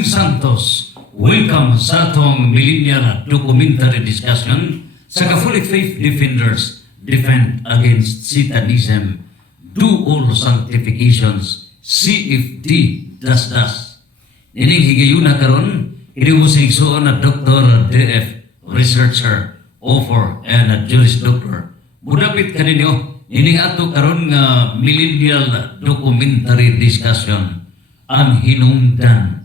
Morning Santos. Welcome sa atong millennial documentary discussion sa Catholic Faith Defenders Defend Against Satanism, Do All Sanctifications, CFD -- Nining higayuna karon inuusig suon na Dr. DF researcher, author, and a Jewish doctor. Mudapit kaninyo ining ato karon nga millennial documentary discussion ang hinungdan.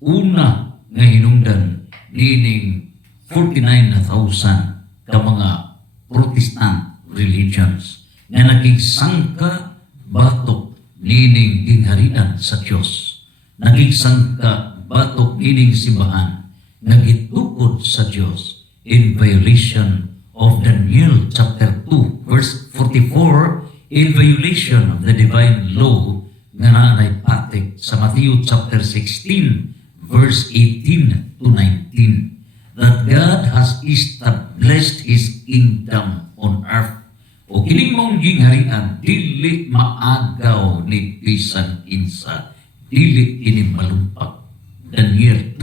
Una nga hinungdan nining 49,000 ka mga Protestant religions nga nagigsangka batok nining gingharian sa Dios. Nagigsangka batok nining simbahan nga gitukod sa Dios in violation of Daniel chapter 2 verse 44, in violation of the divine law nga naanay patik sa Matthew chapter 16 verse 18 to 19, that God has established His kingdom on earth. O kining mong gingharian dili maagaw ni bisan insa, dili kini malumpak. Daniel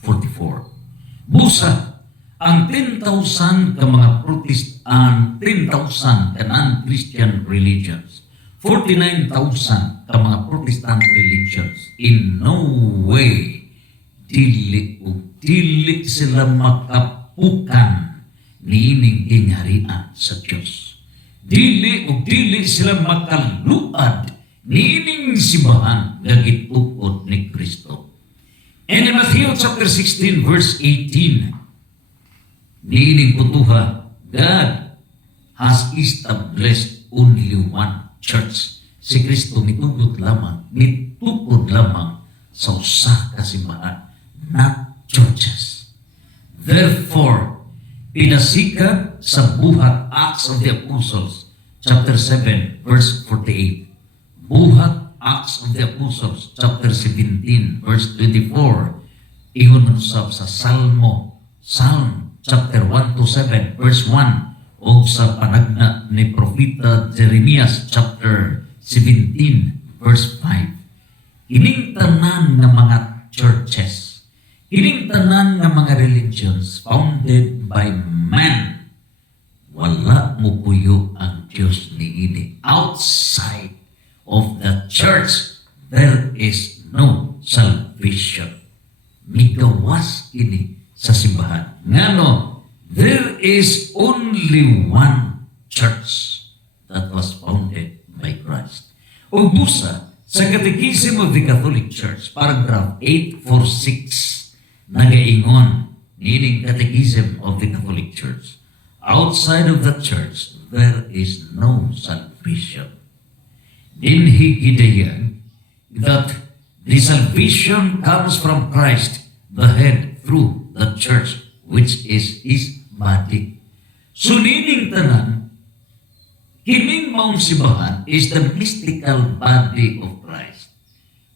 2:44. Busa ang 10,000 ka mga Protestant, 10,000 ka non-Christian religions, 49,000 ka mga Protestant religions, in no way dili sila makapukan niining gingharian sa Diyos. Dili sila makaluad niining simbahan nga gitukod ni Kristo. And in Matthew chapter 16 verse 18, niining putuha, God has established only one church. Si Kristo nitukod lamang sa usa ka simbahan, not churches. Therefore, pinasikat sa buhat Acts of the Apostles chapter 7 verse 48, buhat Acts of the Apostles chapter 17 verse 24, ingon usab sa Psalm chapter 1 to 7 verse 1, o sa panagna ni Propeta Jeremias chapter 17 verse 5. Ining tanan nga mga churches, ining tanan nga mga religions founded by man, wala mo puyo ang Diyos niini. Outside of the church, there is no salvation. Migawas ini sa simbahan. Ngano, there is only one church that was founded by Christ. O busa, sa Catechism of the Catholic Church, paragraph 846, nagaingon, nining Catechism of the Catholic Church, outside of the church, there is no salvation. Dinhi gidayag that the salvation comes from Christ, the head, through the church, which is His body. So nining tanan, kining maong simbahan is the mystical body of Christ.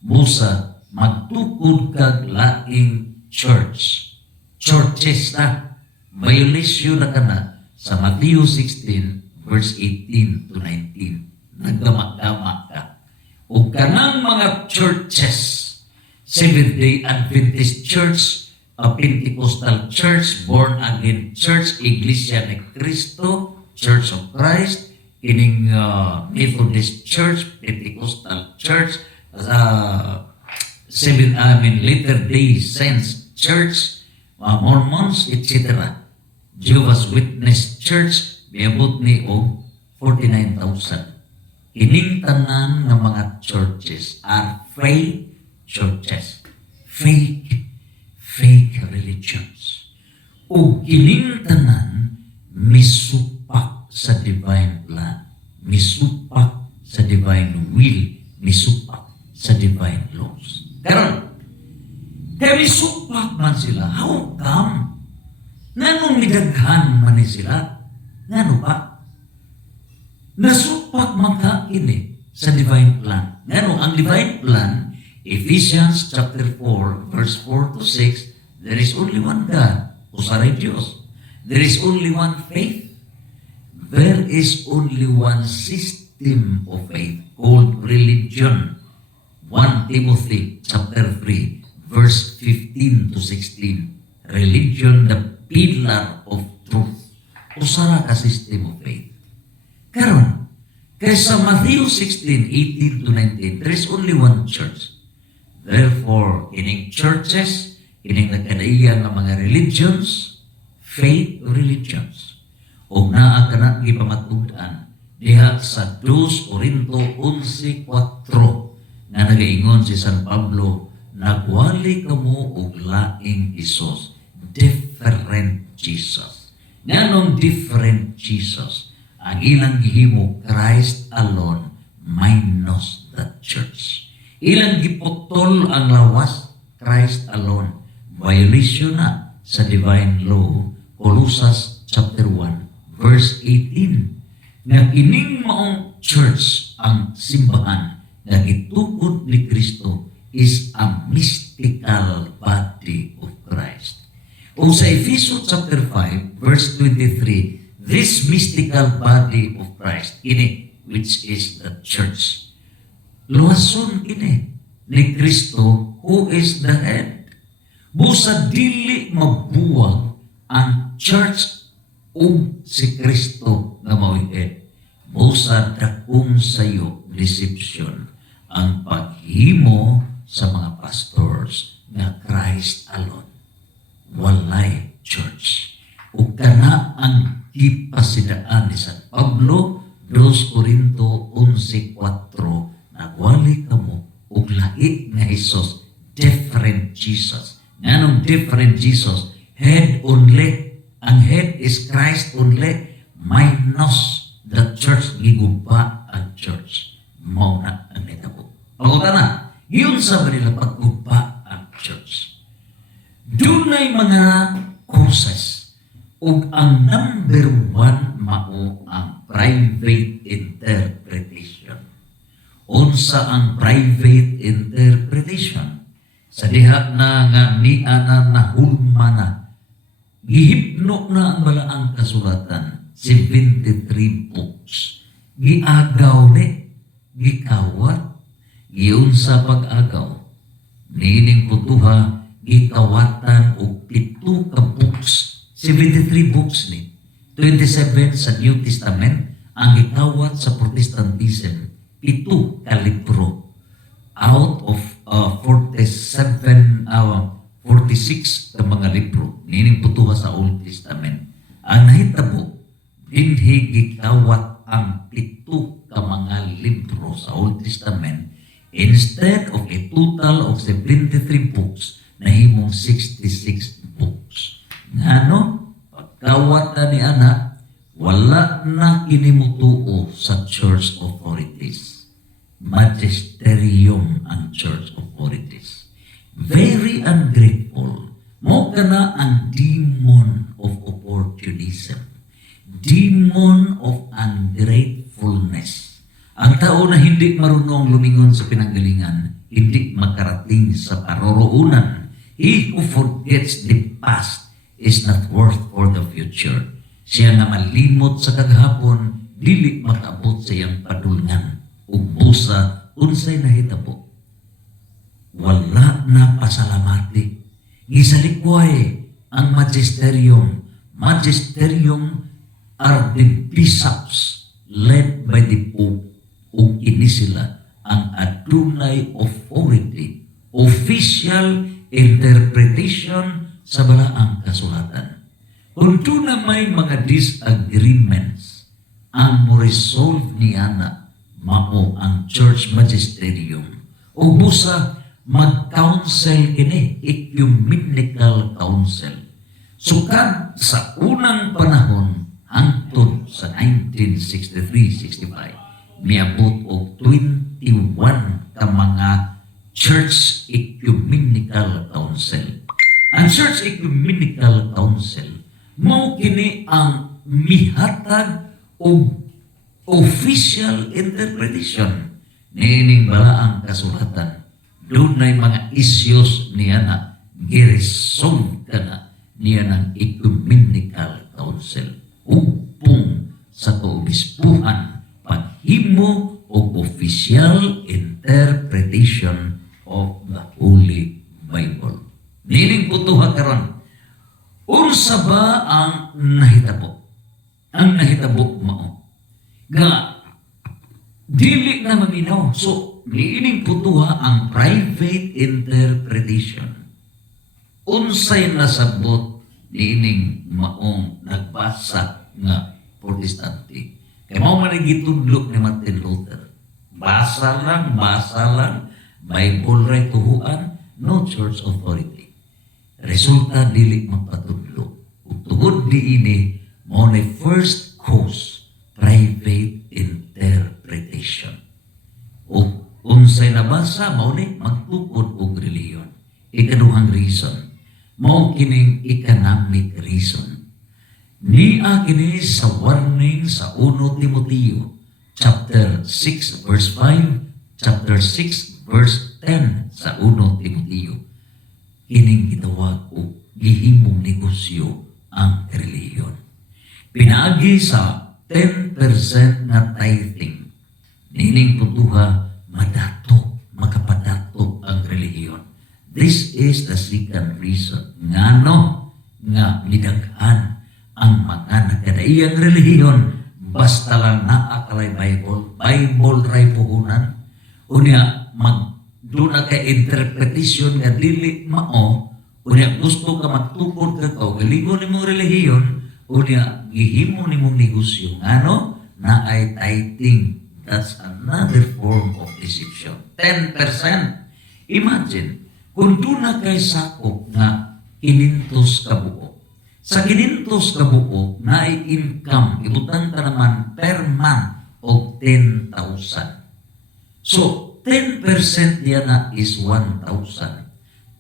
Busa, magtukod kag laing church. Churches na, violation na kana sa Matthew 16 verse 18 to 19. Nagdama-dama ka. O kanang mga churches, Seventh-day Adventist Church, a Pentecostal Church, Born Again Church, Iglesia ni Cristo, Church of Christ, kining Methodist Church, Pentecostal Church, Latter-day Saints Church, Mormons, etc. Jehovah's Witness Church, miabot ni og 49,000. Kining tanan nga mga churches are fake churches, fake religions. O kining tanan misupak sa divine plan, misupak sa divine will, misupak sa divine laws. Karon, kaya misupak man sila, how come? Nganong midaghan man ni sila? Ngano ba? Nasupak man ka ini sa divine plan. Ngano ang divine plan? Ephesians chapter 4 verse 4 to 6, there is only one God, usaray Diyos. There is only one faith. There is only one system of faith called religion. 1 Timothy chapter 3 verse 15 to 16. Religion, the pillar of truth. Usara ka system of faith. Karon, kaysa Matthew 16, 18 to 19, there is only one church. Therefore, ining churches, ining nagkadaiya ng mga religions, faith religions, o naa ka na ipamatudan diha sa 2 Corinto 11:4 na nagaingon si San Pablo, nagwali ka mo og laing Isos, different Jesus. Nganong different Jesus? Ang ilang gihimo, Christ alone minus the church. Ilang giputol ang lawas, Christ alone. Violation na sa divine law, Colossus chapter 1, verse 18. Nga ining maong church ang simbahan na gitukod ni Kristo is a mystical body of Christ. O sa Ephesians chapter 5, verse 23, this mystical body of Christ, ini, which is the church, luwason ini ni Kristo, who is the head. Busa dili mabuwag ang church si Kristo nga mao'y head. Busa dakong sayo deception ang paghimo sa mga pastors nga Christ alone. Walay church. O kana ang gipasidaan ni San Pablo, 2 Corinto 11:4, nagwali ka mo og lahi nga Jesus, different Jesus. Nganong different Jesus? Head only. Ang head is Christ only, minus the church. Giguba ang church. Mao na ang nitabo. Paguta na, yun sa manila pagguba ang church. Dunay mga causes. Ug ang number 1 mao ang private interpretation. Unsa ang private interpretation? Sa diha na nga ni ana nahulma na, gihipno na ang balaang kasulatan, 73 books. Giagaw ni, gikawat, giunsa pag-agaw. Nining putuha, gikawatan og 7 ka books. 73 books ni. 27 sa New Testament, ang gikawat sa Protestantism, 7 ka libro. Out of 46 ka mga libro, nining putuha sa Old Testament. Ang nahitabo, dinhi gikawat ang 7 ka mga libro sa Old Testament instead of a total of 73 books, nahimong 66 books. Ngano, pagkawat na ni ana, wala na kinimutuo sa church authorities. Magisterium ang church authorities. Very ungrateful. Mo ka na ang demon of opportunism. Demon of ungratefulness. Ang tao na hindi marunong lumingon sa pinanggalingan, hindi makarating sa paroroonan. He who forgets the past is not worth for the future. Siya nga malimot sa kaghapon, dili makaabot sa iyang padulngan. Ubusa, unsay nahitabo. Wala na pasalamati. Gisalikway ang magisterium. Magisterium are the bishops led by the Pope. Ug ini sila ang adunay authority, official interpretation sa balaang kasulatan. Kung na may mga disagreements, ang mo-resolve niya na mao ang church magisterium. O busa, mag-counsel kini, ecumenical council. Sukad sa unang panahon, hangtod sa 1963-65, miabot og 21 ka mga Church Ecumenical Council. Ang Church Ecumenical Council mao kini ang mihatag og official interpretation nining balaang kasulatan. Dunay mga issues niya na giresolve ka na niya ng Ecumenical Council. Upong sa kaobispuhan paghimo og official interpretation of the Holy Bible. putuha karon. Unsa ba ang nahitabo? Ang nahitabo mao nga dili na maminaw. So, niining putuha ang private interpretation. Unsay nasabot niining maong nagbasa nga Protestante. Kaya mao man gitudlo ni Martin Luther. Basa lang, Bible ray tuhuan, no church authority. Resulta dili magpatudlo. Ug tungod diini mao na first cause private interpretation. O unsay nabasa mao ni magtukod og relihiyon. Ikaduhang reason mao kining economic reason. Niya kini sa warning sa 1 Timoteo chapter 6 verse 5, chapter 6 verse 10 sa 1 Timoteo. Kining gitawag og gihimong negosyo ang relihiyon. Pinaagi sa 10% na tithing. Nining putuha makapadato ang relihiyon. This is the second reason. Ngano nga midaghan ang mga nagkadaiyang relihiyon basta lang naakalay Bible ray puhunan. Unya magduna kay interpretation nga dili mao. Unya gusto ka magtukod ka galingon nimong relihiyon. Unya gihimo nimong negosyo. Ngano na ay tithing. That's another form of deception. 10%. Imagine, kung doon na kay sakop na 500 ka buo. Sa 500 ka buo, na ay income, ibutan ka naman per month o 10,000. So, 10% niya na is 1,000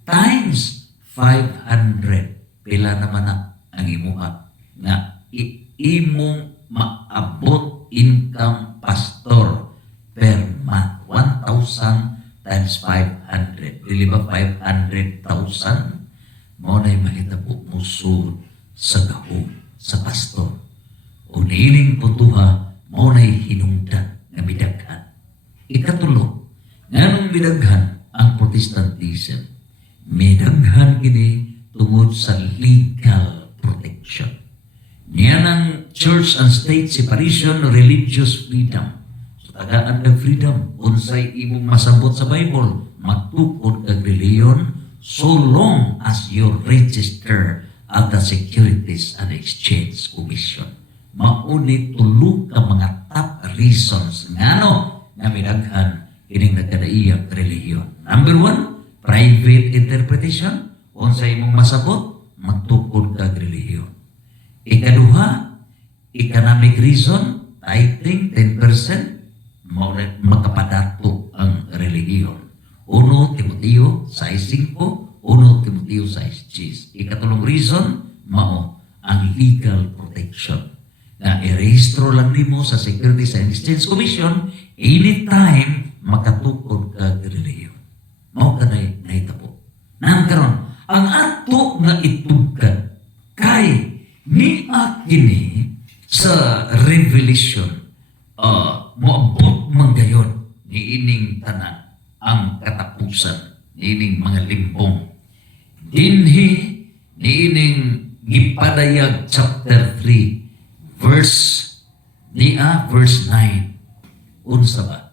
times 500. Pila naman na ang imuha na imong maabot income pastor per month. 1,000 times 500. Dili ba 500,000? Mao na'y mahitabo musud sa gahom sa pastor. O niining putuha, mao na'y hinungdan nga midaghan. Ikatulo, nganong midaghan ang Protestantism? Midaghan kini tungod sa legal protection. Niya ng church and state separation, religious freedom. So, tagaan kag freedom. Unsay imong masabot sa Bible, magtukod kag reliyon so long as you register at the Securities and Exchange Commission. Mauni tulo ka mga top reasons ngano nga midaghan kining nagkadaiyang relihiyon. Number 1, private interpretation. Unsay imong masabot, magtukod kag relihiyon. Ikaduha, economic reason, tithing 10%, makapadato ang relihiyon. 1 Timoteo 6:5, 1 Timoteo 6:10. Ikatulong reason, mao ang legal protection. Na i-rehistro lang nimo sa Securities and Exchange Commission anytime makatukod ka relihiyon. Mao kanay nahitabo. Nang karon, ang ato nga itugkan kay ni kini sa Revelation moabot manggayon ni ining tanan ang katapusan ni ining mga limbong dinhi ni ining gipadayag chapter 3 verse 9. Unsa ba?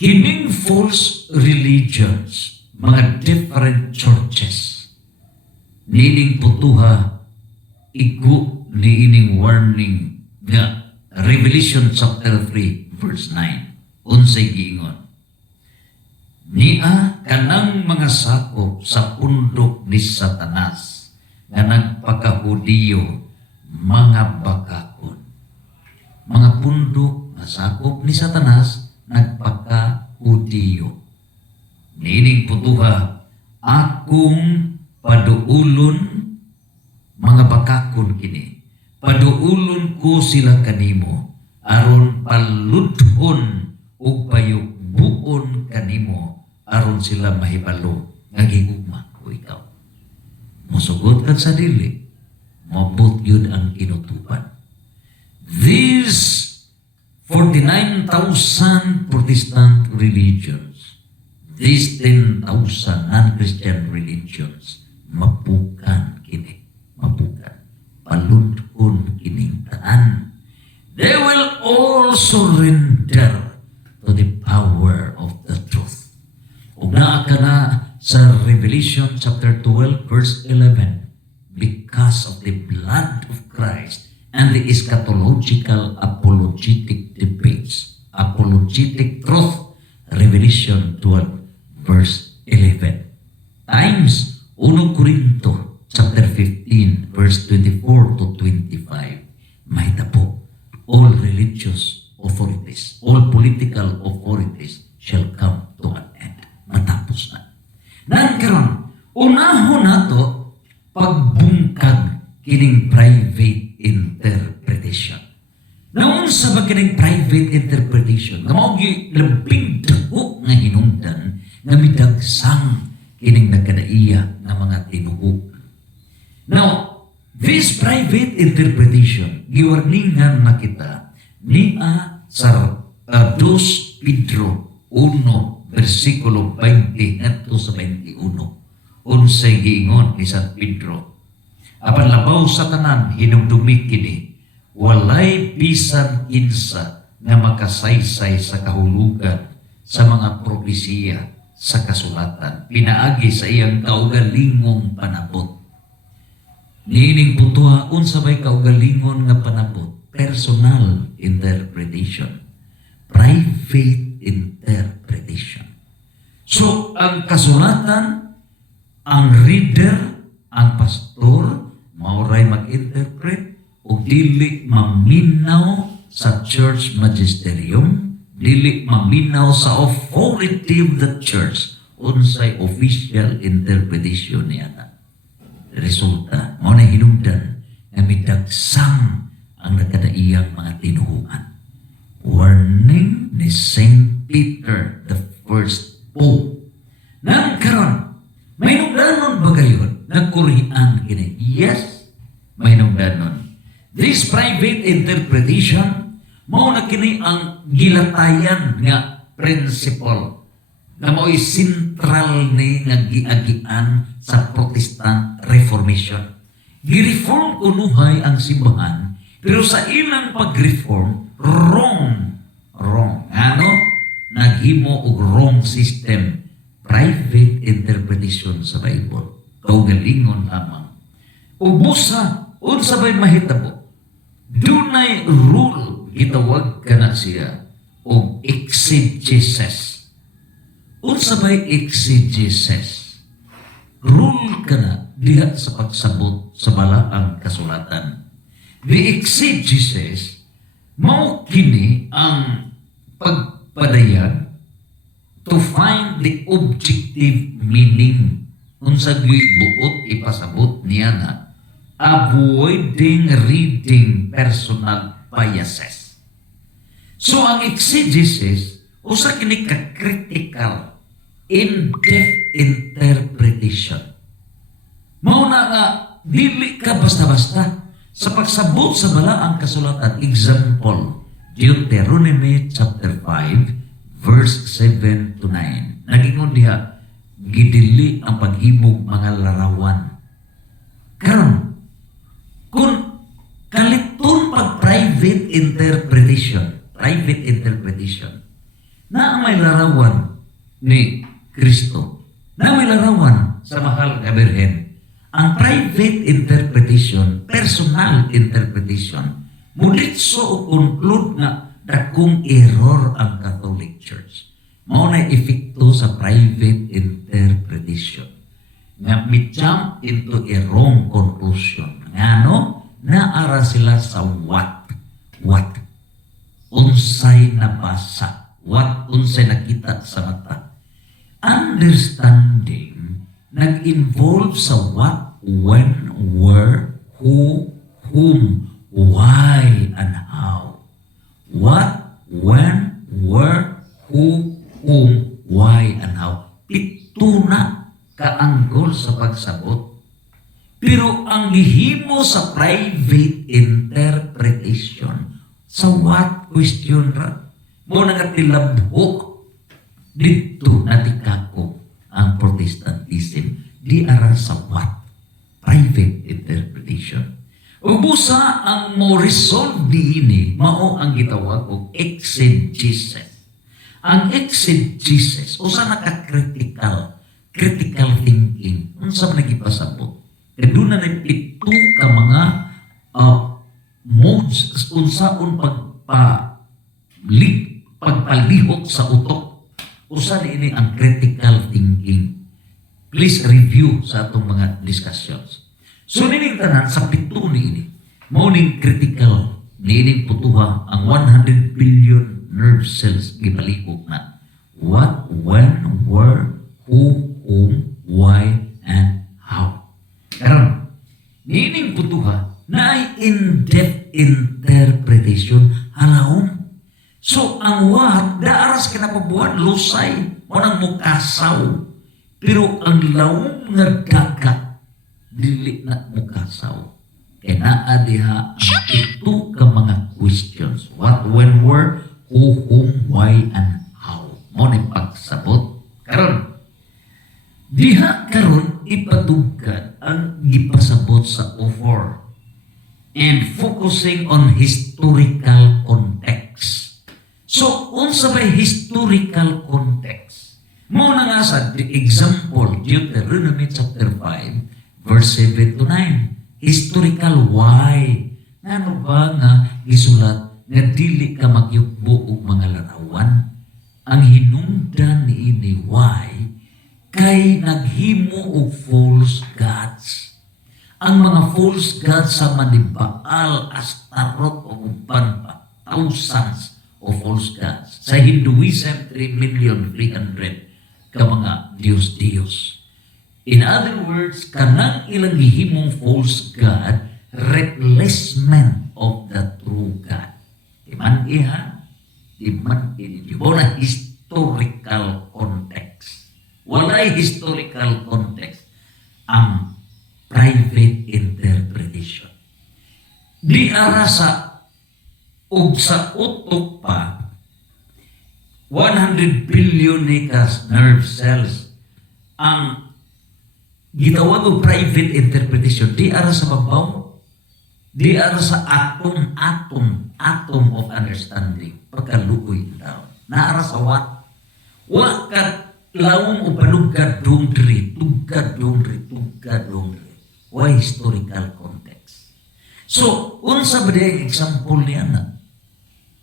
Kining false religions, mga different churches, nining putuha, igo niining warning nga Revelation chapter 3 verse 9. Unsay giingon? Niya kanang mga sakop sa pundok ni Satanas nga nagpakahudiyo mga bakakon. Mga pundok nga sakop ni Satanas nagpakahudiyo. Nining putuha, akong paduulon mga bakakon kini. Paduulon ko sila kanimo aron paludhon ug payugbuon kanimo aron sila mahibalo nga gigugma ko ikaw. Mosugot kag sa dili, mabot yun ang kinutuban. These 49,000 Protestant religions, these 10,000 non-Christian religions, kana sa Revelation chapter 12 verse 11, because of the blood of Christ and the eschatological apologetic debates, apologetic truth, Revelation 12 verse 11. Times 1 Corinto chapter 15 verse 24 to 25. Mahita po, all religious authorities, all political authorities shall come to an end. Matapos na. Nagkaroon, unahon nato pagbungkag kining private interpretation. Naon sa ba kining private interpretation? Nga mao gi labing dako nga hinungdan nga midagsang kining nagkadaiya nga mga tinuo. Now, this private interpretation giwarningan na kita niya sa 2 Pedro 1 versikulo 20 ngadto sa 21. Unsay giingon ni San Pedro, apan labaw sa tanan hinumdumi kini, walay bisan kinsa nga makasaysay sa kahulugan sa mga propesiya sa kasulatan, pinaagi sa iyang kaugalingong panabot. Niining putuha, unsa may kaugalingon nga panabot? Personal interpretation. Private interpretation. So, ang kasulatan, ang reader, ang pastor, mauray mag-interpret, o dili maminaw sa church magisterium, dili maminaw sa authority of the church, unsay official interpretation niya na. Resulta, mo na hinungdan nga midagsang ang nakadaiyang mga tinuhuan. Warning ni Saint Peter the First Pope. Nang karon, may nungdanon ba gayon? Nagkurian kini. Yes, may nungdanon. This private interpretation, mao na kini ang gilatayan nga principle na mao'y sentral ni nga giagian sa Protestant Reformation. Gireform kunuhay ang simbahan, pero sa ilang pag-reform, wrong. Ano? Naghimo og wrong system. Private interpretation sa Bible. Kaugalingon lamang. Ubusa, unsa ba'y mahitabo? Dunay rule, gitawag ka na siya, o exegesis. Unsa ba'y exegesis? Rule ka na diha sa pagsabot sa balaang kasulatan. The exegesis, mao kini ang pagpadayag to find the objective meaning. Unsa gyud buot ipasabot niya na avoiding reading personal biases. So ang exegesis, usa kini ka critical in-depth interpretation. Mao na nga, dili ka basta-basta sa pagsabot sa balaang kasulatan. Example, Deuteronomy chapter 5, verse 7 to 9. Nagingon diha, gidili ang paghimog mga larawan. Karon, kung kaliton pag private interpretation, na may larawan ni Kristo, na may larawan sa mahal na Birhen. Ang private interpretation, personal interpretation, mulitso o conclude na dakong error ang Catholic Church. Mao na epekto sa private interpretation. Nga mi-jump into a wrong conclusion. Ngano? Naara sila sa what? Unsay nabasa? What? Unsay nakita sa mata? Understanding nag-involve sa what, when, where, who, whom, why, and how. What, when, where, who, whom, why, and how. Pito na kaanggol sa pagsabot. Pero ang gihimo sa private interpretation, sa what question ra, mo nagatilabhok dito natikako ang Protestantism di ara sa what? Private interpretation. Ubusa ang mo resolve diini mao ang gitawag og exegesis. Ang exegesis usa naka-critical critical thinking. Unsa man nagipasabot? Kaduna na pito ka mga modes unsaon pagpalihok sa utok. Usa ini ang critical thinking. Please review sa atong mga discussions. So nining tanan sa pito niini, mao ning critical niining putuha ang 100 billion nerve cells gipalihok na. What, when, where, who, whom, why, and how. Karon, niining putuha na ay in-depth interpretation halahom. So, ang what, daaras kinapabuhan, lusay, manang mukasaw. Pero ang lawom nga dagat, dili na mukasaw. Kaya naadiha ang ito ka mga questions. What, when, where, who, whom, why, and how. Mo ni pagsabot. Karon, diha karon ipatugkad ang gipasabot sa O4 and focusing on historical context. So, unsa bay historical context? Mo na nga sa example, Deuteronomy chapter 5, verse 7 to 9. Historical why? Ano ba nga gisulat nga dili ka magyugbo og mga larawan? Ang hinungdan niini why? Kay naghimo og false gods. Ang mga false gods sa Manibaal, Astarot o uban pa, thousands of false gods. Sa Hinduism, 3,300,000 ka mga Diyos-Diyos. In other words, kanang ilang gihimong false god, replacement of the true God. Diman iha? Diman ini. Na historical context. Walay historical context ang private interpretation. Di ara sa ug sa utok pa 100 billion nikas nerve cells ang gitawag og private interpretation. Di ara sa babaw, di ara sa atom of understanding. Pagkaluoy daw. Naara sa what? Wakat lawom o palugad dongri, tugad dongri. Why historical context? So, unsa ba ang example niya na?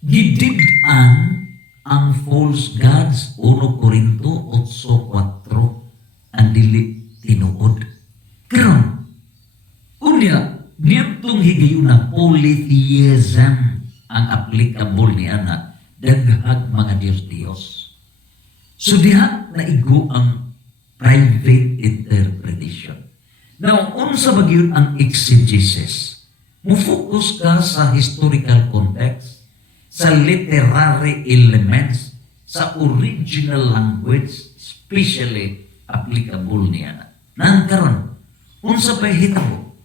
Gidid-an ang false gods 1 Corinto 8:4 ang dili tinuod. Karon, unya niyatong higayon na polytheism ang applicable niya na daghag mga Diyos-Diyos. So diha naigo ang private interpretation. Now, unsa ba gyud ang exegesis? Mo-focus ka sa historical context, sa literary elements, sa original language, especially applicable niya. Nang karon, unsa ba hitabo?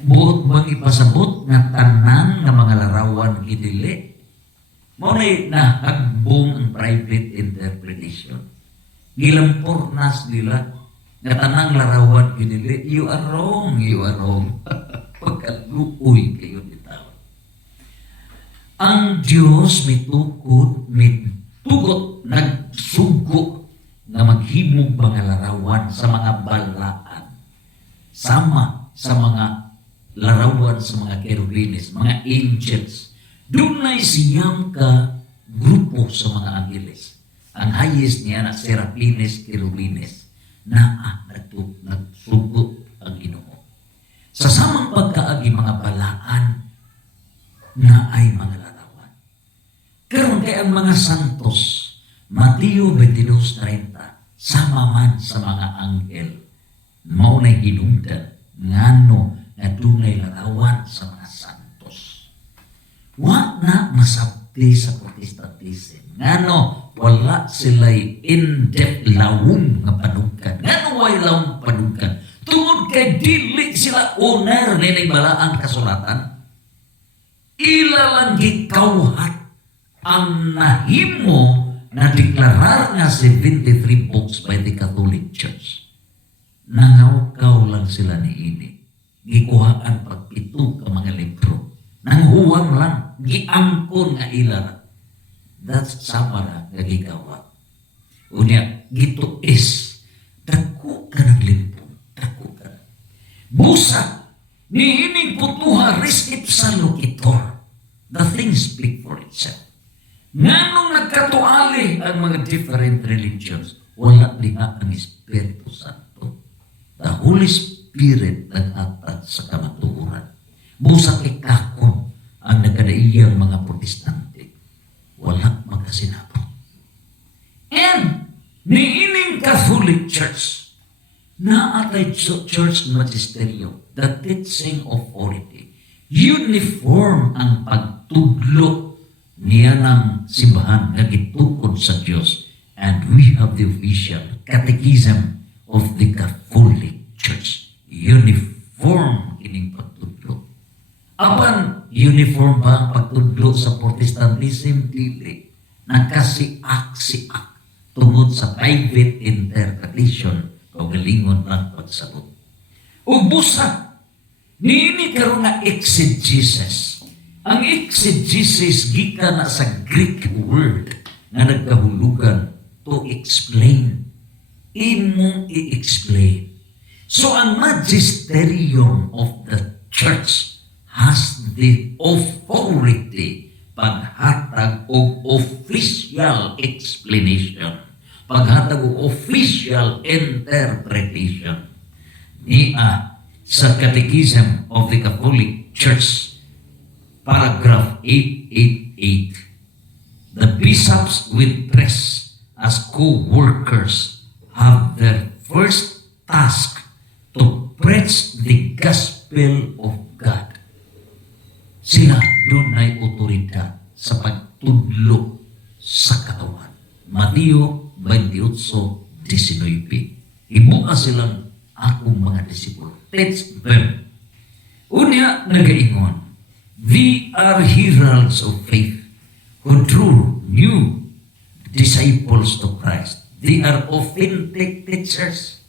Buot bang ipasabot nga tanan nga mga larawan gidili? Mao na hagbong ang private interpretation. Gilampurnas nila nga tanang larawan gidili. You are wrong. Pagkaluoy kayo bitaw. Ang Dios mitugot, nagsugo nga maghimog mga larawan sa mga balaan. Sama sa mga larawan sa mga kerubines, mga angels. Doon na siyang ka grupo sa mga angeles. Ang highest niya na serapines, kerubines na nagsugot ang Ginoo. Sa samang pagkaagi mga balaan na ay mga larawan. Karon kay ang mga santos, Mateo 22:30, sama man sa mga anghel, mao na hinungdan ngano na dunay larawan sa mga santos. Wa na masabti sa Protestantism. Ngano wala sila'y in-depth lawom nga panugkan. Ngano way lawom panugkan? Tungod kay dili sila owner ni balaang kasulatan. Ila lang gikawhat ang nahimo na deklarar nga 73 books by the Catholic Church. Nangaw-kaw lang sila ni ini. Gikuhaan pagpito ka mga libro. Nanghuwang lang. Giangkon nga ilara. That's samara nga gikawa. Unya, gito is Busa, niining putuha res ipsa loquitur. The things speak for itself. Nganong nagkatuali ang mga different religions, wala liha ang Espiritu Santo. The Holy Spirit naghatag sa kamatuoran. Busa ikakon ang nagkadaiyang mga protestante. Wala magkasinabot. And niining Catholic Church, na atay church magisterium, the teaching authority, uniform ang pagtudlo niya ng simbahan nga gitukod sa Diyos, and we have the official catechism of the Catholic Church. Uniform kining pagtudlo. Apan uniform ba ang pagtudlo sa Protestantism? Dili. Nagkasiak-siak tungod sa private interpretation o galingon lang pagsabot. Ug busa, niini karon nga exegesis. Ang exegesis gikan na sa Greek word na nagkahulugan to explain. Imong i-explain. So ang magisterium of the church has the authority paghatag og official explanation, paghatag og official interpretation. Niya sa Catechism of the Catholic Church, paragraph 888, the bishops with priests as co-workers have their first task to preach the gospel of God. Sila doon ay otoridad sa pagtudlo sa katawan. Mateo 28:19. Ibuka silang akong mga disipulo. Teach them. Unya nagaingon, they are heralds of faith who drew new disciples to Christ. They are authentic teachers.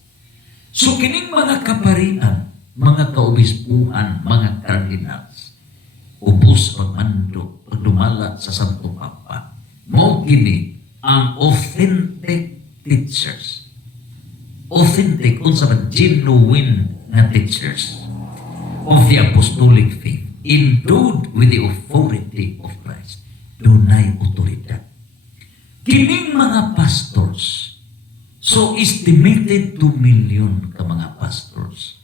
So kining mga kaparian, mga kaobispuhan, mga cardinals, ubos pagmando, pagdumala sa Santo Papa, mao kini ang authentic teachers. Authentic, unsa man, genuine na teachers of the apostolic faith, endowed with the authority of Christ. Dunay otoridad. Kining mga pastors, so estimated 2 million ka mga pastors,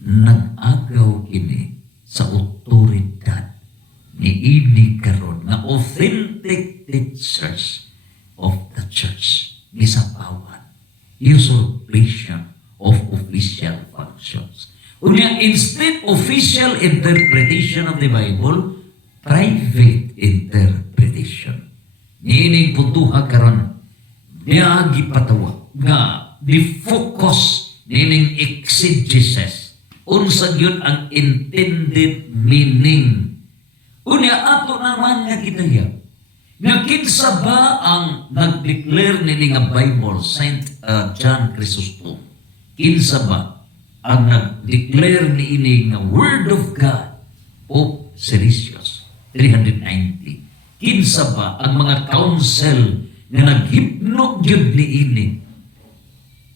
nag-agaw kini sa otoridad ni ini karon na authentic teachers of the church. Gisapawan, usurpation of official functions. Unya, instead official interpretation of the Bible, private interpretation. Niining puntuha karon niya gipatawa nga the focus niining exegesis unsa gyud ang intended meaning. Unya ato naman nga gidaya nga kinsa ba ang nag-declare nini nga Bible, Saint John Chrysostom? Kinsa ba ang nag-declare niini nga Word of God? Pope Siricius 390. Kinsa ba ang mga council nga naghipno gyud niini?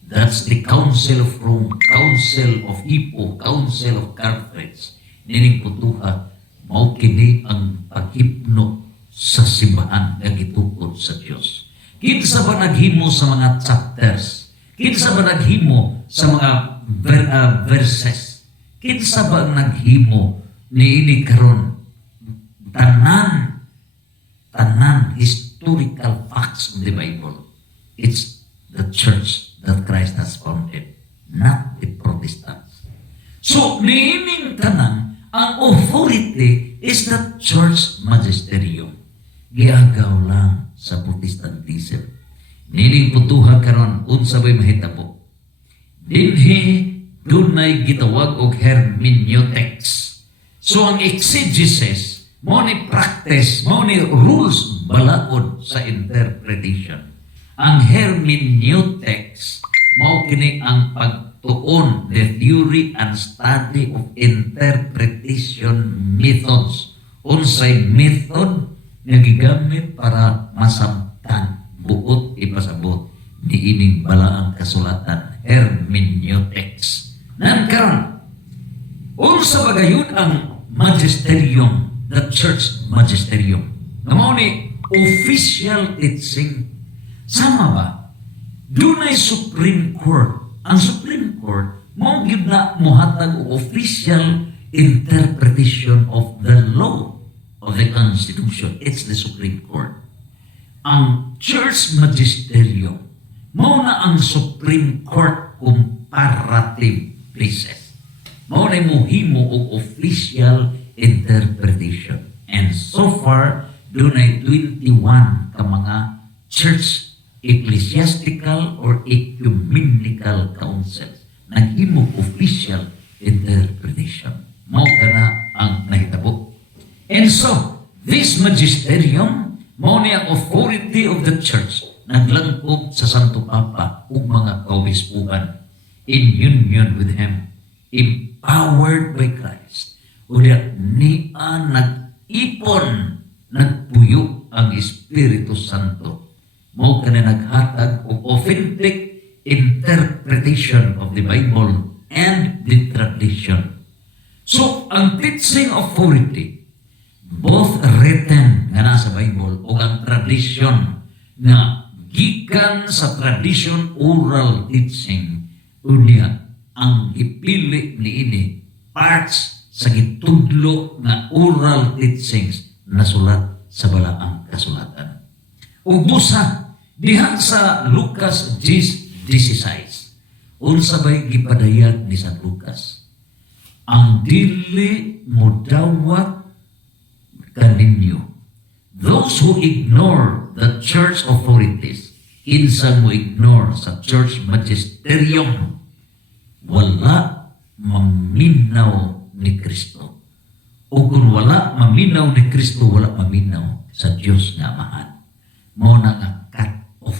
That's the Council of Rome, Council of Hippo, Council of Carthage. Nining putuha, mao kini ang paghipno sa simbahan nga gitukod sa Dios. Kinsa ba naghimo sa mga chapters? Kinsa ba naghimo sa mga verses? Kinsa ba naghimo niini karon tanan historical facts of the Bible? It's the church that Christ has founded, not the Protestants. So, niining tanan, ang authority is the church magisterium. Giagaw lang sa Protestantism. Nining putuha karon unsa bay mahitabo. Dinhi dunay gitawag og hermeneutics. So ang exegesis mo ni practice, mo ni rules balaod sa interpretation. Ang hermeneutics mao kini ang pagtuon, the theory and study of interpretation methods. Unsay method nga gigamit para masabtan buot ipasabot ni ining balaang kasulatan, hermeneutics. Nan karon Unsa bagayud ang magisterium, the church magisterium. Namo ni official teaching. Sama ba? Dunay Supreme Court. Ang Supreme Court mao gyud na mohatag og official interpretation of the law of the Constitution. It's the Supreme Court. Ang church magisterium mao na ang Supreme Court comparative places. Mao na mohimo og official interpretation. And so far, dunay 21 ka mga church ecclesiastical or ecumenical councils naghimo official interpretation. Mao kana ang nahitabo. And so, this magisterium mao ni ang authority of the church naglangkob sa Santo Papa ug mga kaobispuan in union with him, empowered by Christ. Unya niya nag-ipon, nagpuyo ang Espiritu Santo. Mao kana naghatag og authentic interpretation of the Bible and the tradition. So, ang teaching authority, both written nga nasa Bible o ang tradition na gikan sa tradition oral teaching, unya ang ipili niini parts sa gitudlo nga oral teachings na sulat sa balaang kasulatan. Ug busa diha sa Lucas 10:16 unsa bay gipadayag ni San Lucas, ang dili mo dawat kaninyo. Those who ignore the church authorities, kinsa mo ignore sa church magisterium, wala maminaw ni Kristo. O kung wala maminaw ni Kristo, wala maminaw sa Diyos nga Amahan. Mao na nga cut off.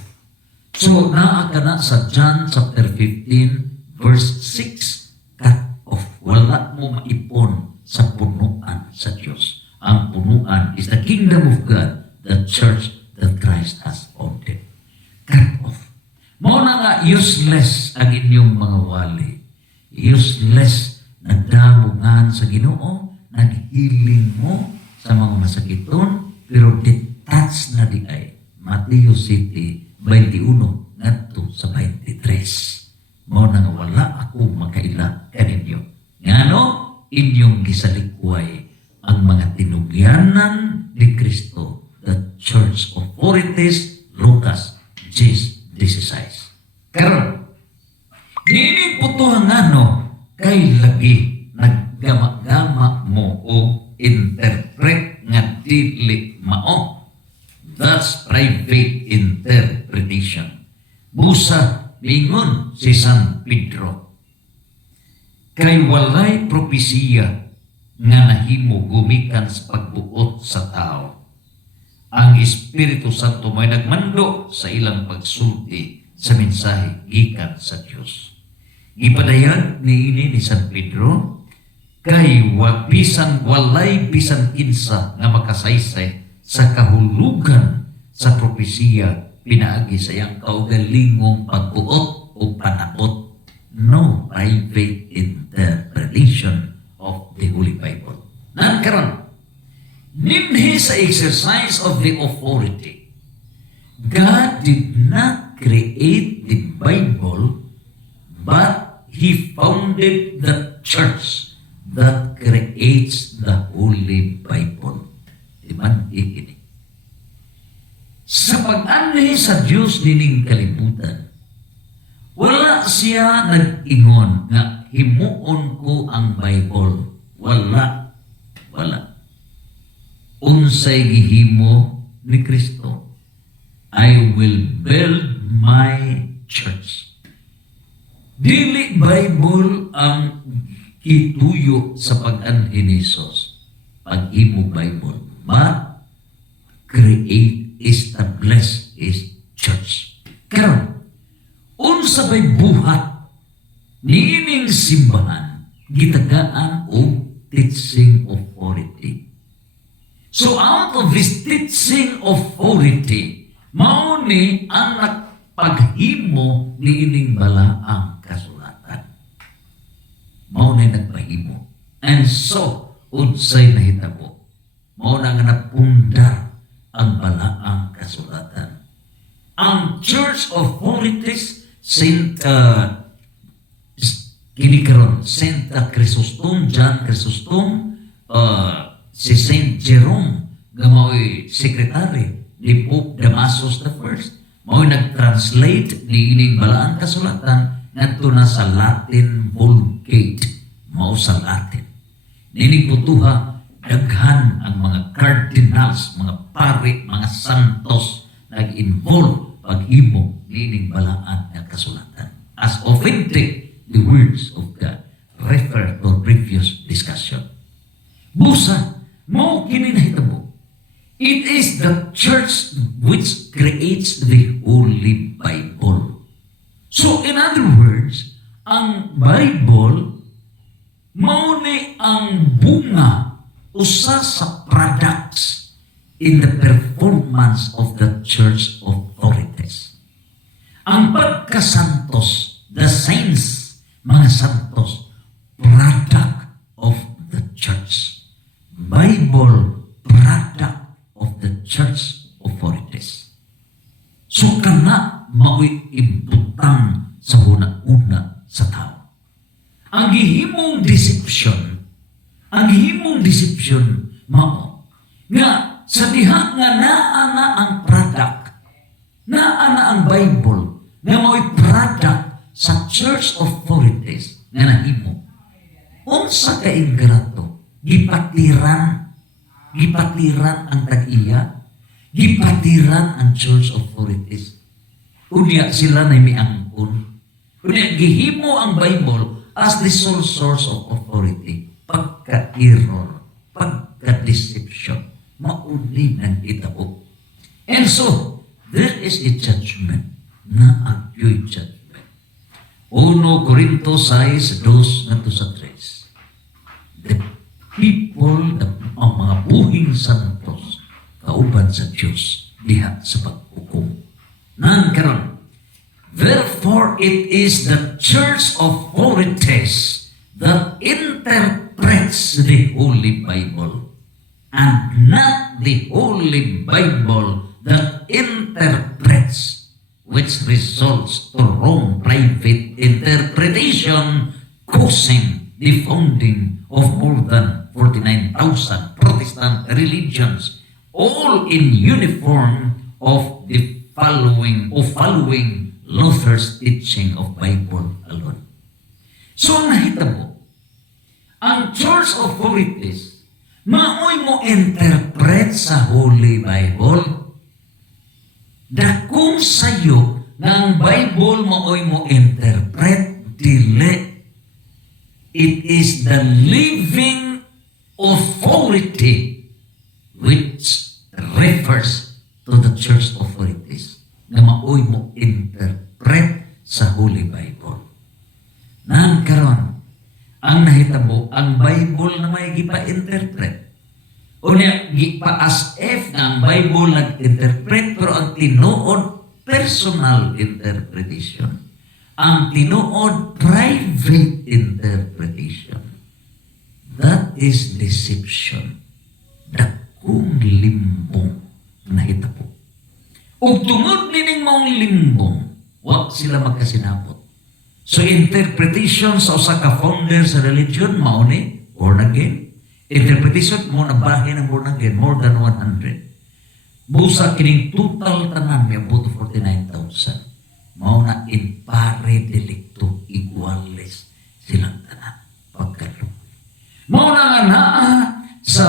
So naa ka na sa John chapter 15 verse 6, cut off. Wala mo maipon sa punuan sa Diyos. Ang punuan is the kingdom of God, the church that Christ has founded. Cut off. Mao na nga useless ang inyong mga wali. Useless, nagdamungan sa Ginoo, naghiling mo sa mga masakiton, pero detached na di ay. Mateo City 21 ngadto sa 23. Mao na nga wala ako makaila kaninyo. Ngano inyong gisalikway ang mga tinugyanan ni Kristo, the church authorities, Lucas 10:16. Karon nini putuhangano kay lagi naggama-gama mo o interpret nga dili mao. That's private interpretation. Busa lingon si San Pedro, kay walay propesiya nga nahimo gumikan sa pagbuot sa tao. Ang Espiritu Santo may nagmando sa ilang pagsulti sa mensahe gikan sa Dios. Gipadayag niini ni San Pedro, kay bisan walay bisan kinsa nga makasaysay sa kahulugan sa propesiya pinaagi sa iyang kaugalingong pagbuot o panabot. No private interpretation of the Holy Bible. Nagkaroon, ninhi sa exercise of the authority, God did not create the Bible, but He founded the church that creates the Holy Bible. Diman ikini. Sa pag-anhi sa Diyos nining kalibutan, wala siya nag-ingon nga himuon ko ang Bible. Wala. Unsay gihimo ni Kristo, I will build my church. Dili Bible ang kituyo sa pag-anhi ni Jesus. Paghimo Bible. But create, establish His church. Karon, unsa bay buhat niining simbahan gitagaan og teaching authority. So out of this teaching authority, mao ni ang paghimo niining balaang kasulatan. Mao ni nagpahimo. so unsay nahitabo. Mao na nga napundar ang balaang kasulatan. Ang Church of Authorities, kini karon Saint Chrysostom, John Chrysostom, si Saint Jerome nga mao'y sekretary ni Pope Damasus I. Mao'y nag-translate ni ining balaang kasulatan ngadto na sa Latin Vulgate, mao sa Latin. Nining putuha daghan ang mga cardinals, mga pari, mga santos nag-involve paghimo nining balaan nga kasulatan. As authentic the words of God, refer to previous discussion. Busa, mao kini nahitabo. It is the church which creates the Holy Bible. So in other words, ang Bible mao ni ang bunga usa sa products in the performance of the church authorities. Ang pagkasantos, the saints, mga santos, product of the church. Bible, product of the church authorities. So kana mao'y ibutang sa una-una sa tao. Ang gihimong deception mao nga sa diha nga naa na ang product, naa na ang Bible nga mao'y product sa church authorities nga nahimo. Unsa ka ingrato, gipatiran ang tag-iya, gipatiran ang church authorities. Unya sila na miangkon. Unya gihimo ang Bible as the sole source of authority. Pagka-error, pagka-deception, mauni ng itabo. And so, there is a judgment na agyo'y judgment. 1 Corinto 6:2-3. The people, ang mga buhing santos, kauban sa Diyos, diha sa paghukom. Nang karon, therefore it is the church authorities that interprets the Holy Bible, and not the Holy Bible that interprets, which results to wrong private interpretation, causing the founding of more than 49,000 Protestant religions, all in uniform of the following Luther's teaching of Bible alone. So nahitabo, ang church authorities mao'y mo interpret sa Holy Bible. Dakong sayo nga ang Bible mao'y mo interpret, dili. It is the living authority which refers to the church authorities na mao'y mo interpret sa Holy Bible. Nang karon, ang nahitabo, ang Bible na may gipa-interpret. O niya, gipa-as if na ang Bible nag-interpret, pero ang tinuod, personal interpretation. Ang tinuod, private interpretation. That is deception. Dakong limbong nahitabo. Ug tungod nining maong limbong, wag sila magkasinabot. So interpretation sa usa ka founder sa religion, mao ni born again. Interpretation mo na bahin ng born again, more than 100. Busa kining total tanan may about 49,000. Mao na in pare delicto iguales silang tanan pagkaluoy. Mao na nga naa sa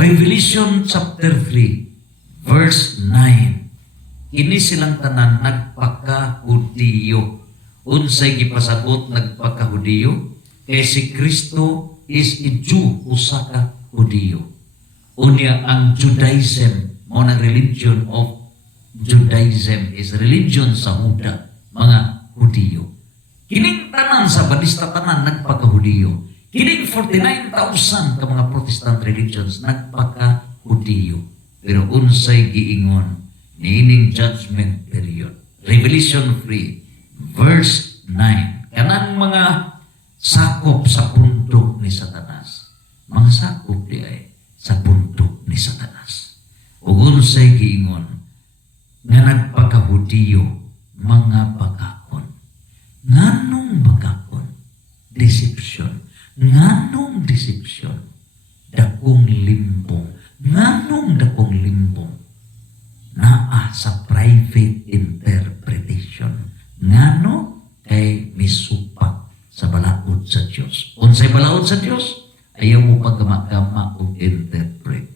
Revelation chapter 3 verse 9. Ini silang tanan nagpaka-Hudiyo. Unsay gipasagot nagpaka-Hudiyo? Kay si Kristo is a Jew, usa ka Hudiyo. Unya ang Judaism, mo na religion of Judaism is religion sa Huda, mga Hudiyo. Kining tanan sa Badista tanan nagpaka-Hudiyo. Kining 49,000 ka mga Protestant religions nagpaka-Hudiyo. Pero unsay giingon niining judgment period. Revelation 3 verse 9. Kanang mga sakop sa puntog ni ni Satanas, mga sakop di ay sa bundok ni Satanas. Ug unsay giingon nga nagpakahudiyo mga bagakon. Nganong bagakon? Deception. Nganong deception? Dakong limbong. Nganong dakong limbong? Naa sa private interpretation. Ngano kay misupak sa balaod sa Dios. Unsay balaod sa Dios? Ayaw mo pagkama-kama o interpret.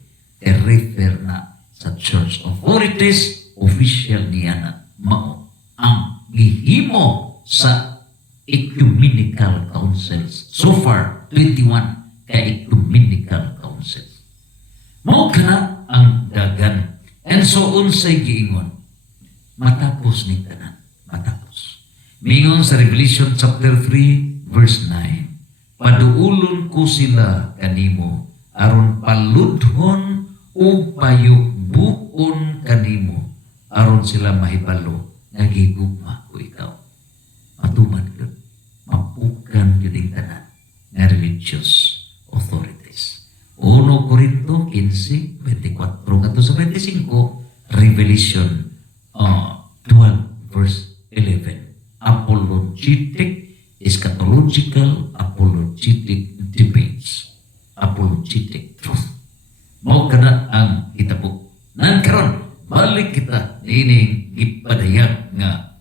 Refer na sa church authorities, official niya na mao ang gihimo sa ecumenical councils. So far, 21 ka ecumenical councils. Mao kana ang dagan. And so unsay giingon? Matapos ni tanan. Matapos. Mingon sa Revelation chapter 3 verse 9. Paduulon ko sila kanimo aron paludhon o payugbuon kanimo aron sila mahibalo nga gigugma ko ikaw. Matuman ko. Mapukan yun ang tanan nga religious authorities. 1 Corinto 15:24 kato sa 25, Revelation 12 verse 11. Apologetic, eschatological, apologetic debates. Apologetic truth. Mao kana ang hitabo. Nan karon balik kita nining gipadayag nga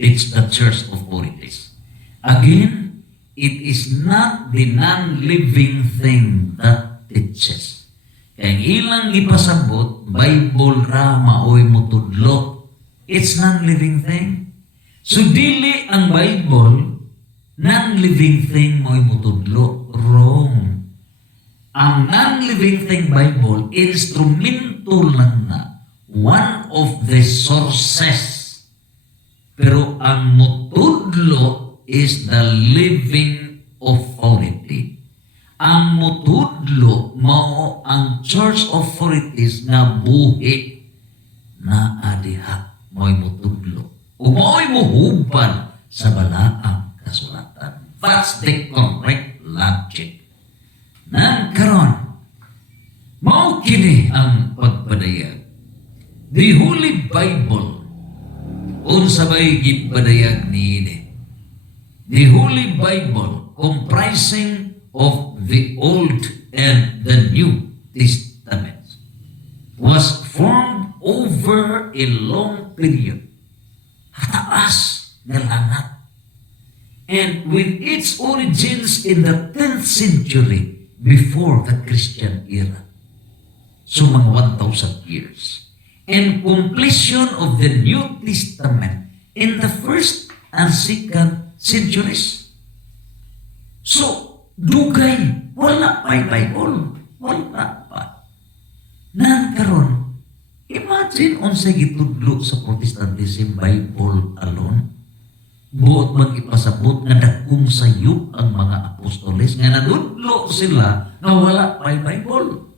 it's the church authorities. Again, it is not the non-living thing that teaches. Kaya ilang ipasabot, Bible ra maoy mo tudlo. It's non-living thing. So dili ang Bible, non-living thing mo'y mo tudlo. Wrong. Ang non-living thing Bible, instrumento lang na, one of the sources. Pero ang mutudlo is the living authority. Ang mutudlo mao ang church authorities na buhi na adiha mo'y mutudlo. O mo'y muhuban sa balaang kasulatan. That's the correct logic. Nan karon mao kini ang pagpadayag. The Holy Bible unsa bay gipadayag niini. The Holy Bible comprising of the Old and the New Testaments was formed over a long period. Hataas nga langat. And with its origins in the 10th century before the Christian era. So mga 1,000 years. And completion of the New Testament in the 1st and 2nd centuries. So, dugay, wala pa'y Bible. Wala pa. Nang karon, imagine unsay gitudlo sa Protestantism Bible alone. Buot mag-ipasabot nga dakong sayop ang mga apostoles nga nanudlo sila na wala pa'y Bible.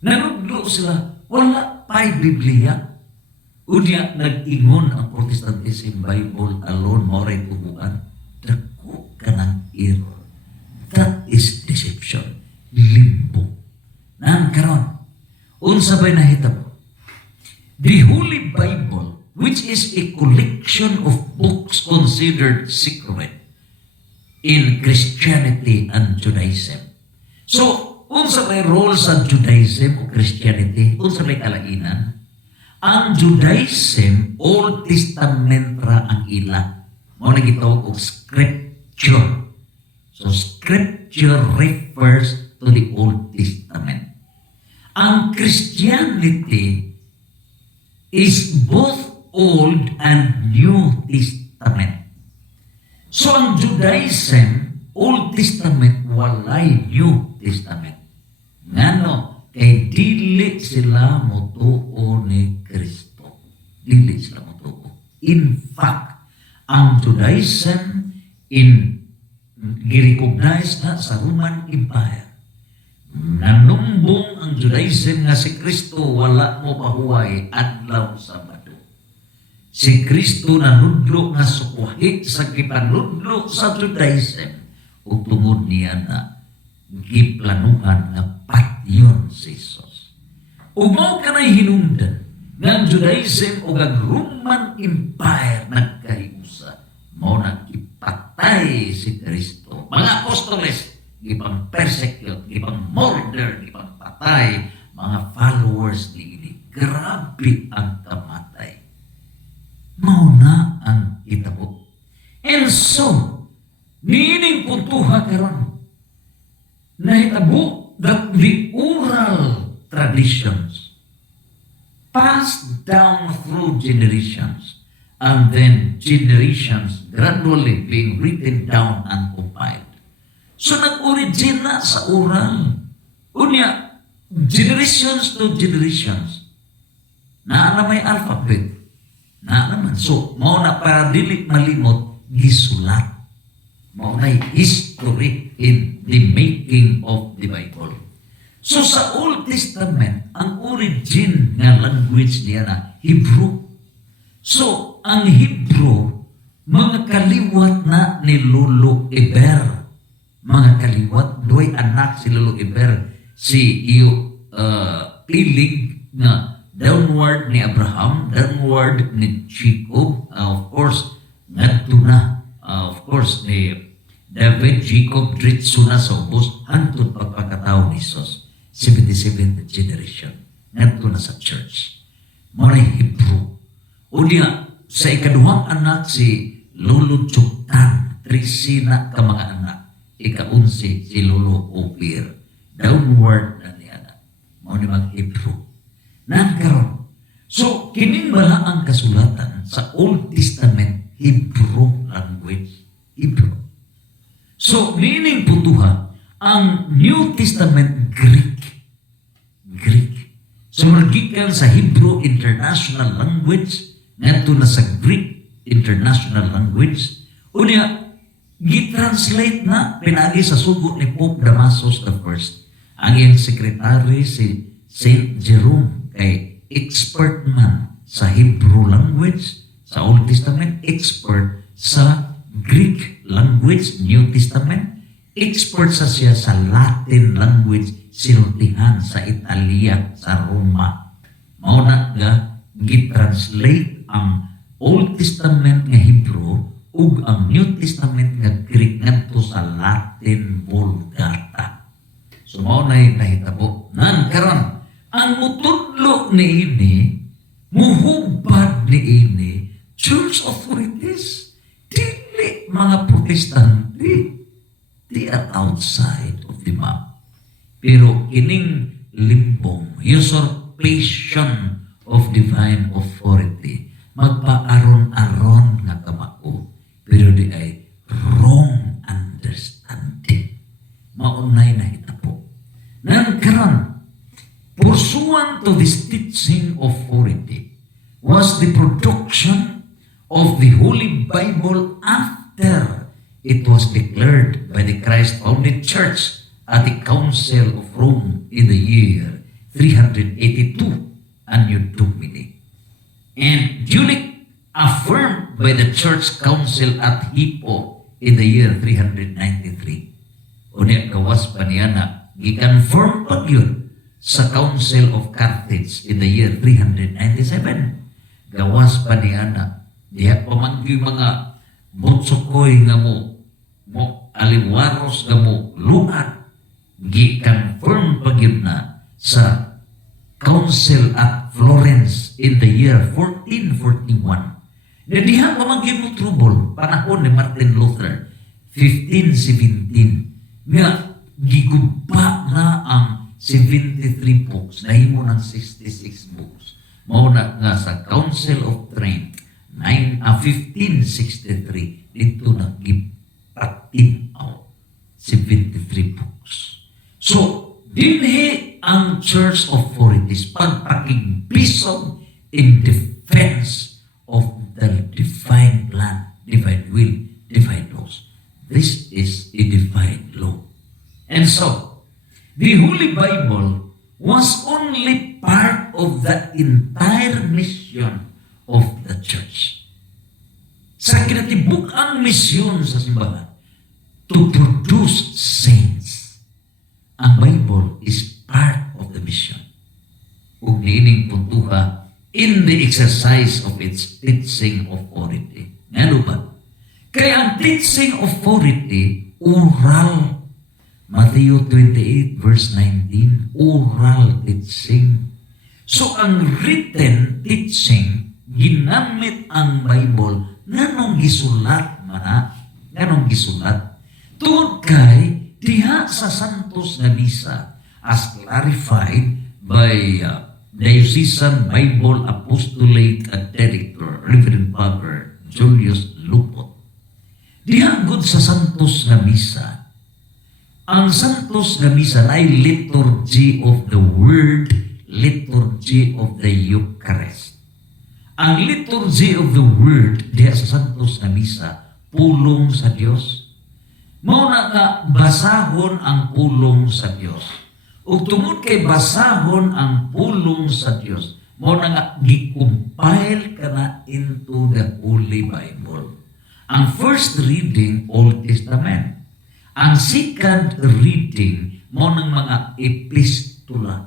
Nanudlo sila, wala pa'y Biblia. Unya, nag-ingon ang Protestantism Bible alone, moray tubuan. Dako ka ng error. That is deception. Limbo. Nang karon, unsa ba'y nahitabo? The Holy Bible, which is a collection of books considered sacred in Christianity and Judaism. So, unsa may role sa Judaism o Christianity? Unsa may kalainan? Ang Judaism, Old Testament ra ang ila. Mao na gitawag og scripture. So, scripture refers to the Old Testament. Ang Christianity is both Old and New Testament. So ang Judaism, Old Testament, walay New Testament. Ngano? Kay dili sila motuo ni Kristo. Dili sila motuo. In fact, ang Judaism girecognize na sa Roman Empire. Nanumbong ang Judaism nga si Kristo wala mo pahuway adlaw Sabado. Si Kristo nanudlo nga sukwahi sa kipanudlo sa Judaism. ug tungod niya na giplanuhan nga patyon si Jesus. Ug mao kanay hinungdan nga ang Judaism ug ang Roman Empire nagkahiusa, mao na gipatay si Kristo. Mga apostoles gipang-persecute, gipang-murder, gipang-patay mga followers ni ini. Grabe ang kamatay. Mao na ang hitabo. And so, niining puntuha karon nahitabo that the oral traditions passed down through generations and then generations gradually being written down and compiled. So nag-origin na sa oral. Unya, generations to generations. Na may alphabet. Na naman. So, mao na para dili malimot, gisulat. Mao na history in the making of the Bible. So, sa Old Testament, ang origin nga language niya na Hebrew. So, ang Hebrew, mga kaliwat na ni Lolo Eber. Mga kaliwat, do'y anak si Lolo Eber. Si iyo pilig na downward ni Abraham, downward ni Jacob, of course, ngadto na, of course, ni David, Jacob, diretso na sa ubos, hantod pagpakatao ni Jesus. 77th generation, ngadto na sa church. Maray Hebrew. O diya, sa ikaduhang anak si Lolo Chuktan, 13 na ka mga anak, ika-11 si Lolo Opir, downward na niya na. Mao ni mag Hebrew. Nagkaroon. So, kining bala ang kasulatan sa Old Testament Hebrew language. Hebrew. So, meaning putuha, ang New Testament Greek. Greek. So, magikan sa Hebrew International Language, ngadto na sa Greek International Language, unya, gitranslate na pinagi sa sugo ni Pope Damasus I. Ang iyang sekretary si Saint Jerome, kay expert man sa Hebrew language, sa Old Testament, expert sa Greek language, New Testament, expert sa siya sa Latin language, sinultihan sa Italia, sa Roma. Mauna nga, gitranslate ang Old Testament nga Hebrew ug ang New Testament nga Greek ngadto sa Latin Vulgata. So maunay nahitabo nan karon ang mutudlo ni ini, muhubad ni ini, church authorities, dili mga protestante, they are outside of the map. Pero kining limbong, usurpation of divine authority, magpaaron-aron nga kamao, pero di ay wrong understanding. Maunay na hitabo. Nan karon, pursuant to this teaching authority was the production of the Holy Bible after it was declared by the Christ-founded Church at the Council of Rome in the year 382 Anno Domini, and duly affirmed by the Church Council at Hippo in the year 393. Unya gawas pa niya na gi-confirm pag yun sa Council of Carthage in the year 397. Gawas pa niya na diya pamanggi mga butsukoy nga mo aliwaros nga mo luat, gi-confirm pag yun na sa Council at Florence in the year 1441. Na diha pamanggi mo trouble panahon ni Martin Luther 1517 nga giguba na ang 73 books, nahimo ng 66 books. Mauna nga sa Council of Trent, 1563, dito nag-patin out 73 books. So, dinhi ang church authorities pagpakigbisom in defense of the divine plan, divine will, divine laws. This is a divine law. And so, the Holy Bible was only part of the entire mission of the church. Sa kinatibuk ang misyon sa simbahan, to produce saints. Ang Bible is part of the mission. Ug niining puntuha in the exercise of its teaching authority. Ngano ba? Kaya ang teaching authority, oral. Matthew 28 verse 19, oral teaching. So ang written teaching, ginamit ang Bible, nganong gisulat mana? Nganong gisulat? Tungod kay diha sa Santos nga Misa, as clarified by Diocesan Bible Apostolate Director, Reverend Father Julius Lupot. Diha gud sa Santos nga Misa, ang Santos nga Misa ay liturgy of the Word, liturgy of the Eucharist. Ang liturgy of the Word diha sa Santos nga Misa, pulong sa Dios. Mao na nga basahon ang pulong sa Dios. Ug tungod kay basahon ang pulong sa Dios, mao na nga gi-compile kana into the Holy Bible. Ang first reading, Old Testament. Ang second reading, mao ng mga epistula.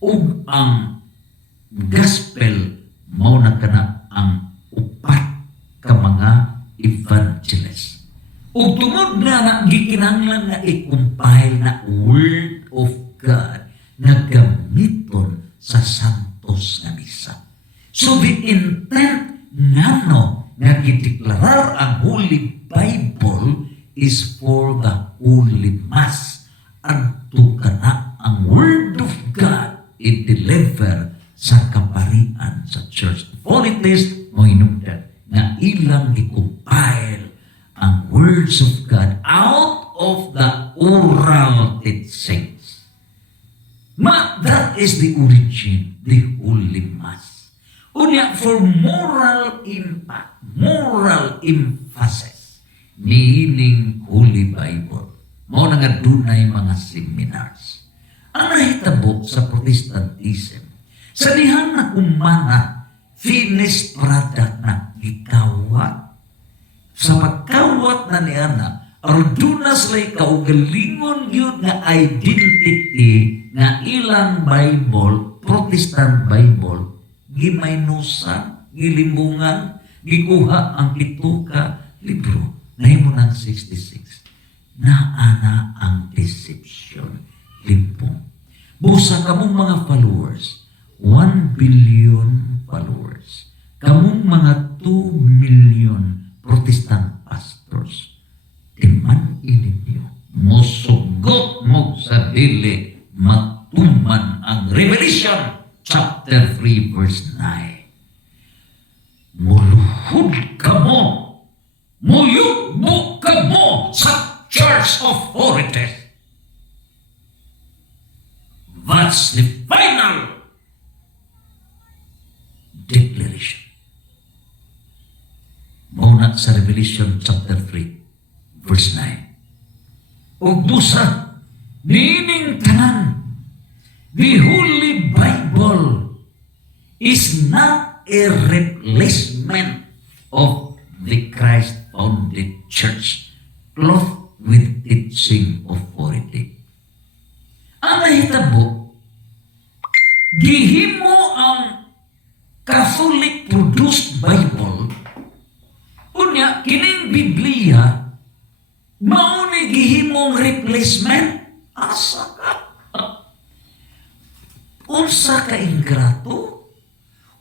Ug ang gospel, mao na kana ang upat ka mga evangelist. Ug tungod na gikinahanglan nga i-compile na Word of God na gamiton sa Santos nga Misa. So the intent ngano nga gideklarar ang Holy Bible is for the Holy Mass. Adto kana ang Word of God i-deliver sa kaparian sa church. Authorities mo hinungdan na ilang i-compile ang words of God out of the oral teachings. That is the origin, the Holy Mass. Unya, for moral impact, moral emphasis, meaning Holy Bible, mao na nga dunay mga seminars. Ang nahitabo sa Protestantism, sa dihan na humana, finished product na gikawat. Sa pagkawat na niya na, ardunas lay kaugalingon yun nga identity nga ilang Bible, Protestant Bible, gimaynusan, gilimbungan, gikuha ang pito ka libro. Nahimo ng 66. Naana ang deception. Limpong. Busa kamong mga followers, 1 billion followers. Kamong mga 2 million Protestant pastors. Timan ininyo, mosugot mo sa dili, matuman ang Revelation chapter 3 verse 9. Muluhod ka mo, muyugbo ka mo sa church authorities. That's the final declaration. Mauna sa Revelation chapter 3 verse 9. O busa, meaning tanan, the Holy Bible is not a replacement of the Christ-founded church clothed with teaching authority. Ang nahitabo, gihimo ang Catholic produced Bible, unya kining Biblia, mao ni gihimong replacement. Asa ka? Unsa ka ingrato?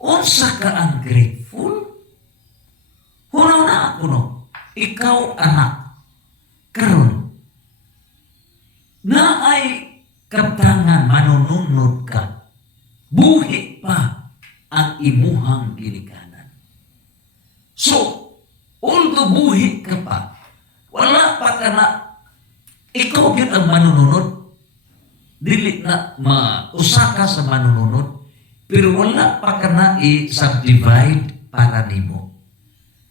Unsa ka ungrateful? Hunaw na ako no, ikaw anak, karon na ay kaptangan manununod ka, buhi pa ang imuhang ginikanan. So, although buhi ka pa, wala pa ka na, ikaw yun ang manununod. Dili na mausa ka sa manununod, pero wala pa ka na i-subdivide para nimo.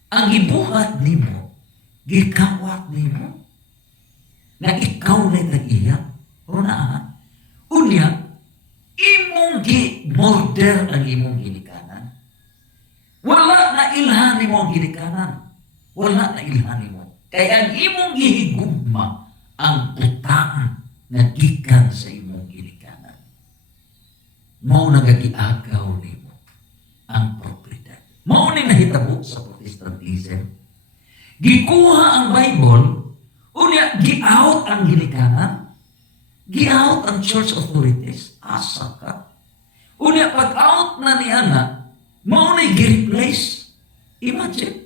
Ang ibuhat nimo, gikawat nimo, na ikaw na nag-iyak, o na, unya, imong gi-border ang imong ginikanan. Wala na ilhan nimo ang ginikanan. Wala na ilhan nimo. Kaya ang imong gihigugma, ang utang nga gikan sa imong ginikanan. Mao nagagiagaw nimo ang propriedad. Mao ni nahitabo sa Protestantism. Gikuha ang Bible, unya gi-out ang ginikanan, gi-out ang church authorities, asa ka. Unya pag-out na ni ana, mao na gi-replace. Imagine,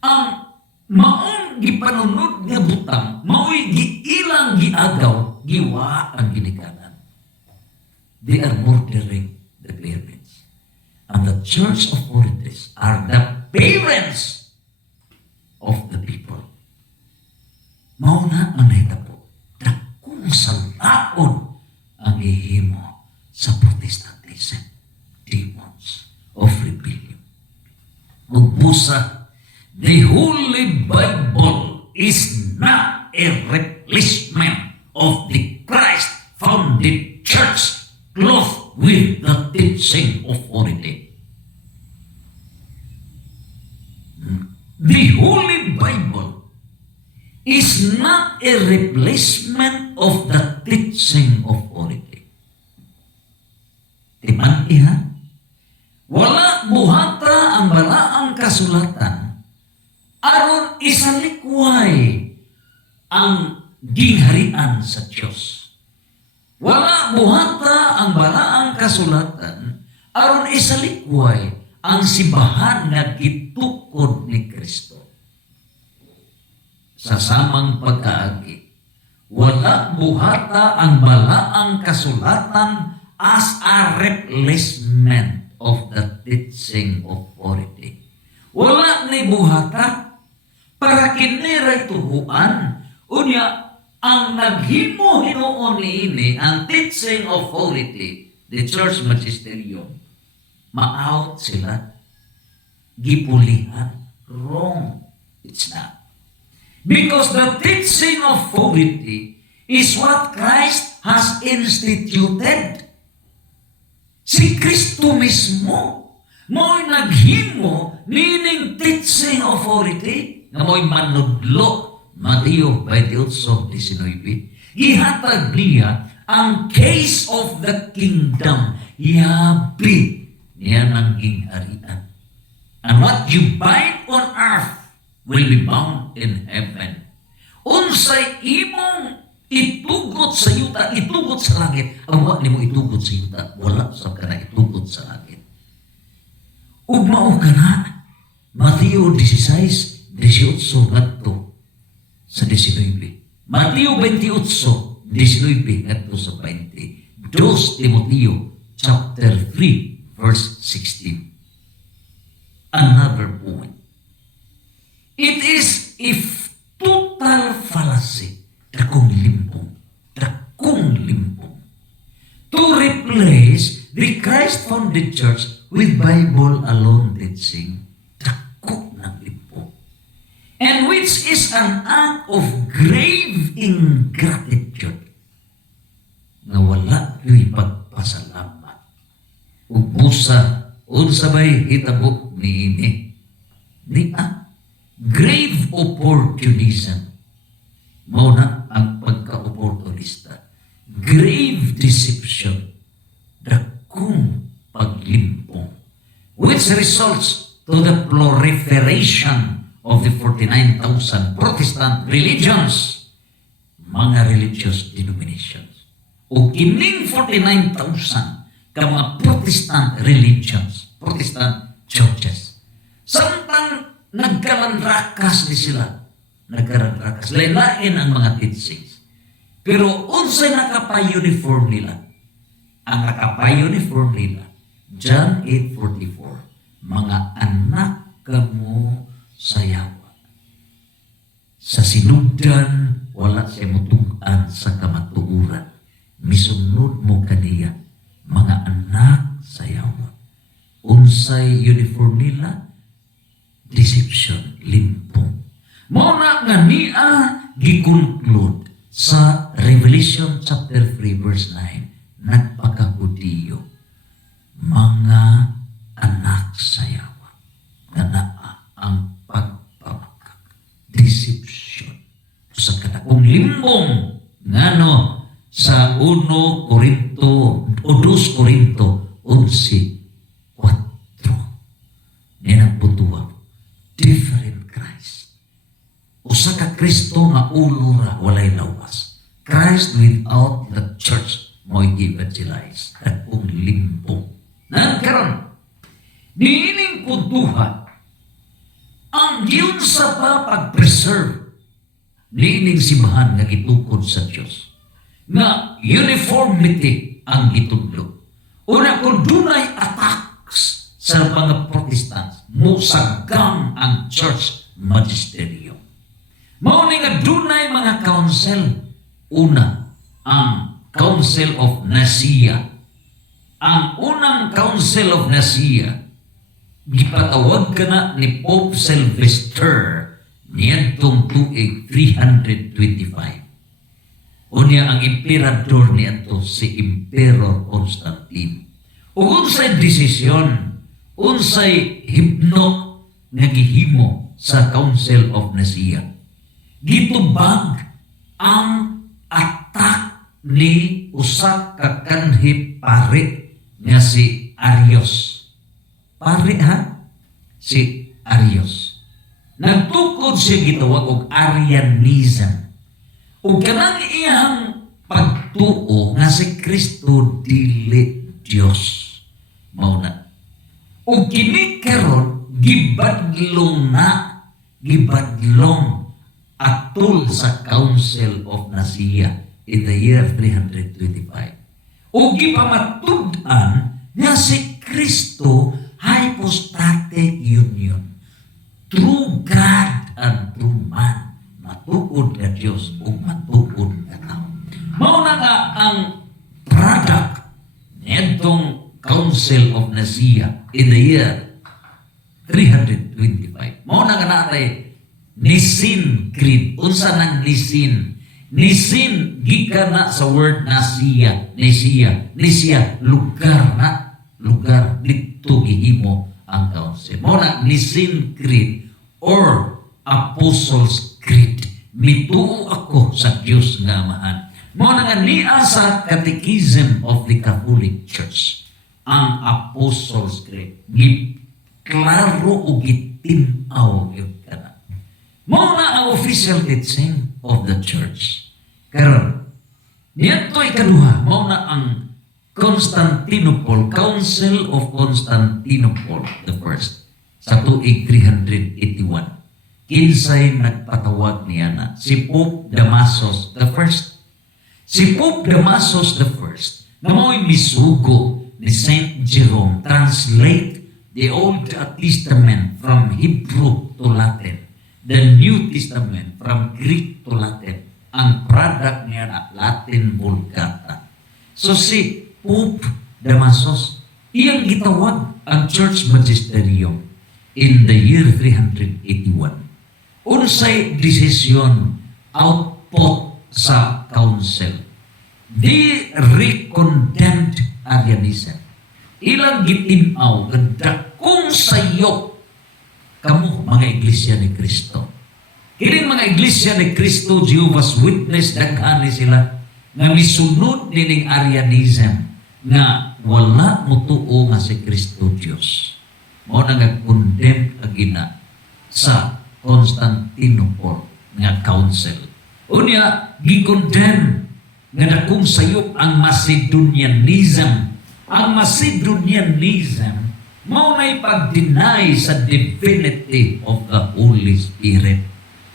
ang maong gipanunod nga butang, mao'y giilang giagaw, giwa ang ginikanan. They are murdering the parents. And the church authorities are the parents of the people. Mao na ang nahitabo. Dakong salaon ang ihimo sa Protestantism. Demons of rebellion. Magbusa, the Holy Bible is not a replacement of the Christ-founded church clothed with the teaching authority. The Holy Bible is not a replacement of the teaching authority. Timan iha? Wala buhata ang balaang kasulatan aron isalikway ang gingharian sa Diyos. Wala buhata ang balaang kasulatan aron isalikway ang simbahan nga gitukod ni Kristo. Sa samang pagkaagi, wala buhata ang balaang kasulatan as a replacement of the teaching authority. Wala ni buhata para kiniray tuhuan. Unya, ang naghimo hinuon niini, ang teaching authority, the church magisterium, ma-out sila, gipulihan. Wrong. It's not. Because the teaching authority is what Christ has instituted. Si Kristo mismo mo'y naghimo meaning teaching authority nga mo'y manudlo. Mateo 28:19. Gihatag niya ang case of the kingdom. Yabi niya ng gingharian. And what you bind on earth will be bound in heaven. Unsay imong itugot sa yuta, itugot sa langit. Ang wala nimo itugot sa yuta, wala sa kana itugot sa langit. Ug mao kana Mateo 16:18 ngadto sa 19. Mateo 28:19 ngadto sa 20. 2 Timoteo chapter 3 verse 16. Another point. It is if total fallacy, dakong limpong, to replace the Christ-founded church with Bible alone teaching, dakong ng limpong. And which is an act of grave ingratitude na wala yung pagpasalamat. Ubusa, unsabay hitabo niini. Grave opportunism. Mauna ang pagka-opportunista. Grave deception. Dakong paglimpong. Which results to the proliferation of the 49,000 Protestant religions. Mga religious denominations. O kining 49,000 ka mga Protestant religions, Protestant churches. Samtang nagkalanrakas ni sila. Nagkalanrakas. Lain-lain ang mga teachings. Pero unsay nakapa-uniform nila? Ang nakapa-uniform nila, John 8:44, mga anak kamo sayawa. Sa sinugdan, wala siya mutugan sa kamatuuran. Misunod mo kaniya, mga anak sayawa. Unsay uniform nila? Deception, limpong. Muna nga niya gi-conclude sa Revelation chapter 3 verse 9, nagpakahudiyo, mga anak sayawa, na ang pagpamakak. Deception. Sa katapong limbong ngano sa 1 Korinto o 2 Korinto 11:4 nilang putuwa, different Christ. Usa ka Kristo nga ulo ra walay lawas. Christ without the church mo'y evangelize at kung limbong. Nagkaroon, niining puntuhan, ang yun sa pag-preserve, niining simbahan nga gitukod sa Diyos, nga uniformity ang gitudlo. Una kung dunay attacks sa mga Protestants, musagang ang church magisterium. Mauni nga dunay mga council. Una, ang Council of Nicaea. Ang unang Council of Nicaea, gipatawag ka na ni Pope Sylvester niyadtong tuig 325. Unya ang emperador niadto si Emperor Constantine. Ug unsay desisyon, unsay hibno nga gihimo sa Council of Nicaea, gitubag ang attack ni usa ka kanhi pare nga si Arius. Pare ha? Si Arius. Nagtukod siya gitawag og Arianism. Ug kanang iyang pagtuo nga si Kristo dili Dios. Mao na. Ug kini karon gibadlong atol sa Council of Nicaea in the year 325. O gipamatud-an nga si Kristo hypostatic union. True God and true man. Matuod na Diyos o matuod na tao. Mao na nga ang product nitong Council of Nicaea in the year 325. Mao na nga natay Nicene Creed. Unsa nang Nicene? Nicene gikan na sa word Nicaea. Nicaea lugar dito gihimo ang council. Mao na Nicene Creed or Apostles' Creed. Mituo ako sa Dios nga Amahan. Mao na nga niya sa Catechism of the Catholic Church. Ang Apostles' Creed. Klaro o gitinaw yun ka na. Mao na ang official teaching of the church. Karon, niyanto'y kaduha, mao na ang Constantinople, Council of Constantinople, the first, sa tuig 381. Kinsay nagpatawag niya na? Si Pope Damasus the first. Si Pope Damasus the first, na mao'y misugo ni Saint Jerome, translate the Old Testament from Hebrew to Latin, the New Testament from Greek to Latin. Ang product niya na Latin Vulgata. So si Pope Damasus, iyang gitawag ang Church Magisterium in the year 381. Unsay desisyon output sa council. They recondemned Arianism. Ilang gitinaw ganda kung sayo kamo mga iglesia ni Kristo. Kining mga iglesia ni Kristo, Jehovah's Witness, daghani sila nga misunod nining Arianism nga wala mutuo nga si Kristo Dios. Mao na nga condemn agina sa Constantinople nga council. Unya gi-condemn nga dakong sayop ang Macedonianism. Ang Macedonianism mao na'y pag-deny sa divinity of the Holy Spirit.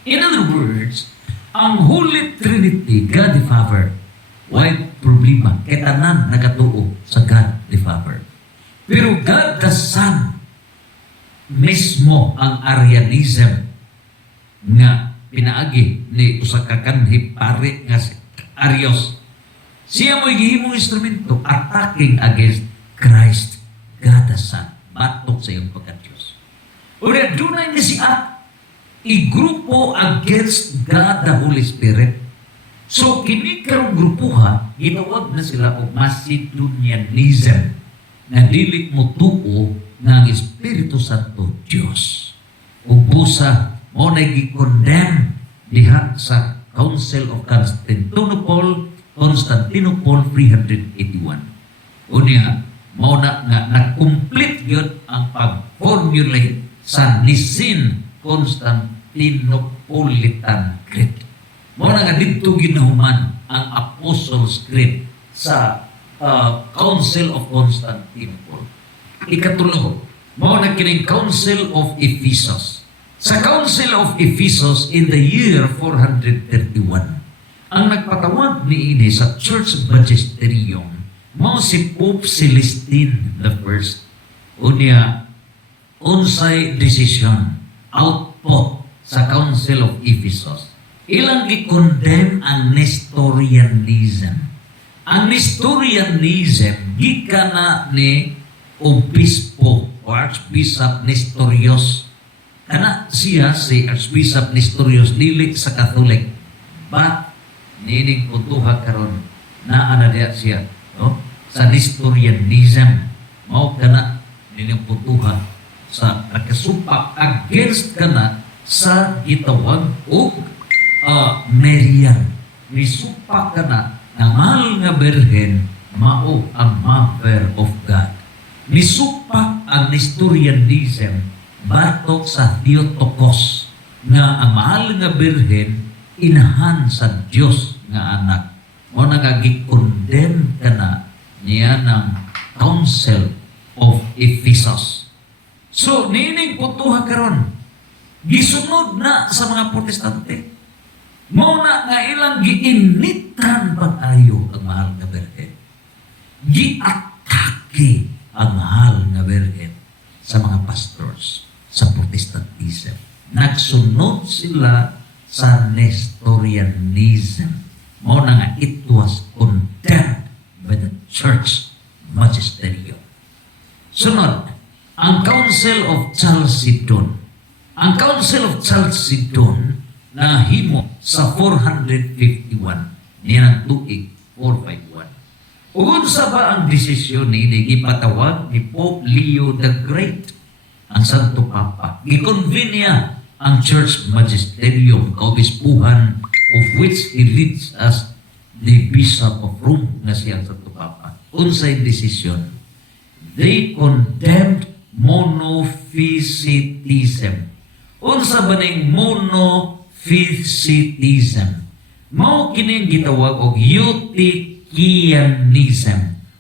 In other words, ang Holy Trinity, God the Father, why problema? Kaya tanan nakatuo sa God the Father. Pero God the Son, mismo ang Arianism nga pinaagi ni usa ka kanhi pare nga si Arius. Siya mo'y gihimong instrumento attacking against Christ, God the Son, batok sa iyong pagka-Diyos. Ulit, dunay ni siya i-grupo against God the Holy Spirit. So, kini karong grupuha, ginawag na sila o Macedonianism na dili mo tuo nga ang Espiritu Santo Diyos. O busa, mo na gi-condemn diha sa Council of Constantinople, 381. Unya, mao na nga na-complete yun ang pag-formulate sa Nicene Constantinopolitan Creed. Mao na nga dito ginahuman ang Apostles' Creed sa Council of Constantinople. Ikatulo, mao na kining Council of Ephesus. Sa Council of Ephesus in the year 431, ang nagpatawag niini sa Church Magisterium mao si Pope Celestine I. Unya, unsay decision output sa Council of Ephesus. Ilang gi-condemn ang Nestorianism. Ang Nestorianism gikan na ni Obispo o Archbishop Nestorius. Kana siya si Archbishop Nestorius dili sa Catholic. But nining puntuha karon na ana diya siya, no? Sa Nestorianism. Mao kana nining puntuha sa nakasumpa against kana sa gitawag og Marian. Nisumpa kana ang mahal nga berhen mao ang Mother of God. Nisumpa ang Nestorianism batok sa Theotokos nga ang mahal nga berhen inahan sa Dios nga anak. O nagagi-condemn kana niya ng Council of Ephesus. So, nining putuha karon gisunod na sa mga Protestante. Mao na nga ilang giinitan pag-ayo ang mahal nga berhen. Giatake ang mahal nga berhen sa mga pastors sa Protestantism. Nagsunod sila sa Nestorianism. Mao na nga it was condemned by the Church Magisterium. Sunod, ang Council of Chalcedon. Ang Council of Chalcedon na himo sa 451 nilang tuig 451. Unsa ba ang desisyon ni gipatawag ni Pope Leo the Great, ang Santo Papa? Gikonvene niya ang Church Magisterium, kaobispuhan of which he leads as the Bishop of Rome nga siyang Santo Papa. Unsay desisyon? They condemned monophysitism. Unsa ba ning monophysitism? Mao kining gitawag og Eutychianism.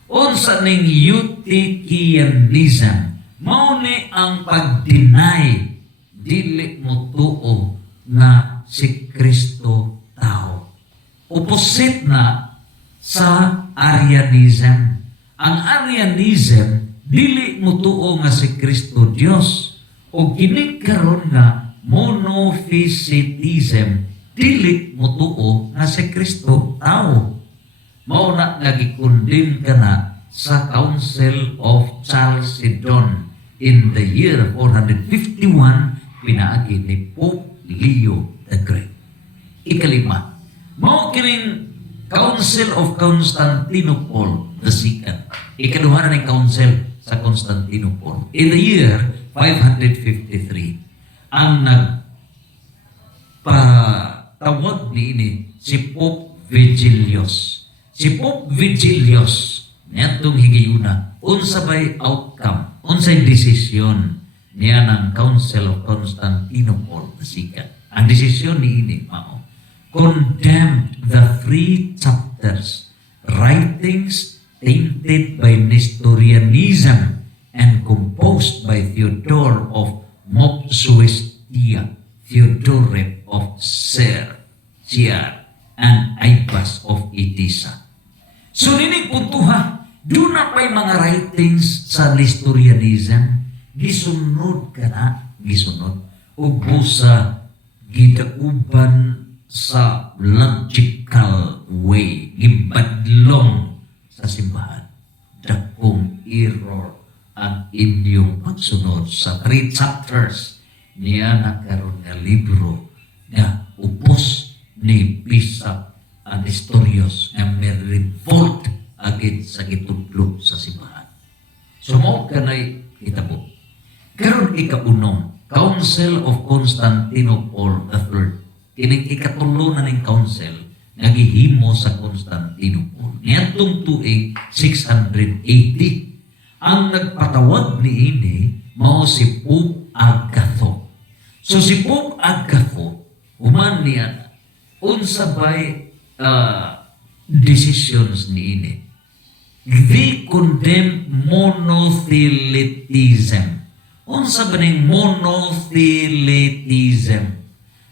Unsa ning Eutychianism? Mao ni ang pag-deny dili mo tuo na si Kristo tao. Opposite na sa Arianism. Ang Arianism dili mo tuo nga si Kristo Dios. O kini karon nga monophysitism dili mo tuo nga si Kristo tao. Mao na nga gikondemn kana sa Council of Chalcedon in the year 451 pinaagi ni Pope Leo the Great. Ikalima, mao kining Council of Constantinople the Second. Ikaduha na ng Council sa Constantinople in the year 553. Ang nagpatawag niini si Pope Vigilius. Si Pope Vigilius niyatong higayuna, unsa bay outcome, unsay desisyon niya ng Council of Constantinople the Second. Ang desisyon niini mao condemned the three chapters, writings tainted by Nestorianism and composed by Theodore of Mopsuestia, Theodoret of Ciar, and Ipas of Edessa. So nining puntuha, doon na pa'y mga writings sa Nestorianism, gisunod ka na, gisunod, ubo sa gidauban sa logical way, gibadlong sa simbahan. Dakong error ang inyong pagsunod sa 3 chapters niya nagkaroon nga libro nga upos ni Bishop Nestorius nga may revolt agit sa gitudlo sa simbahan. So mo kanay hitabo. Karon ikaunong Council of Constantinople III kining ikatulo na ning council nagihimo sa Constantinople. Niadtong tuig 680. Ang nagpatawag niini mao si Pope Agatho. So si Pope Agatho human niya unsa bay decisions niini. They condemn monothelitism. Unsa ba ning monothelitism?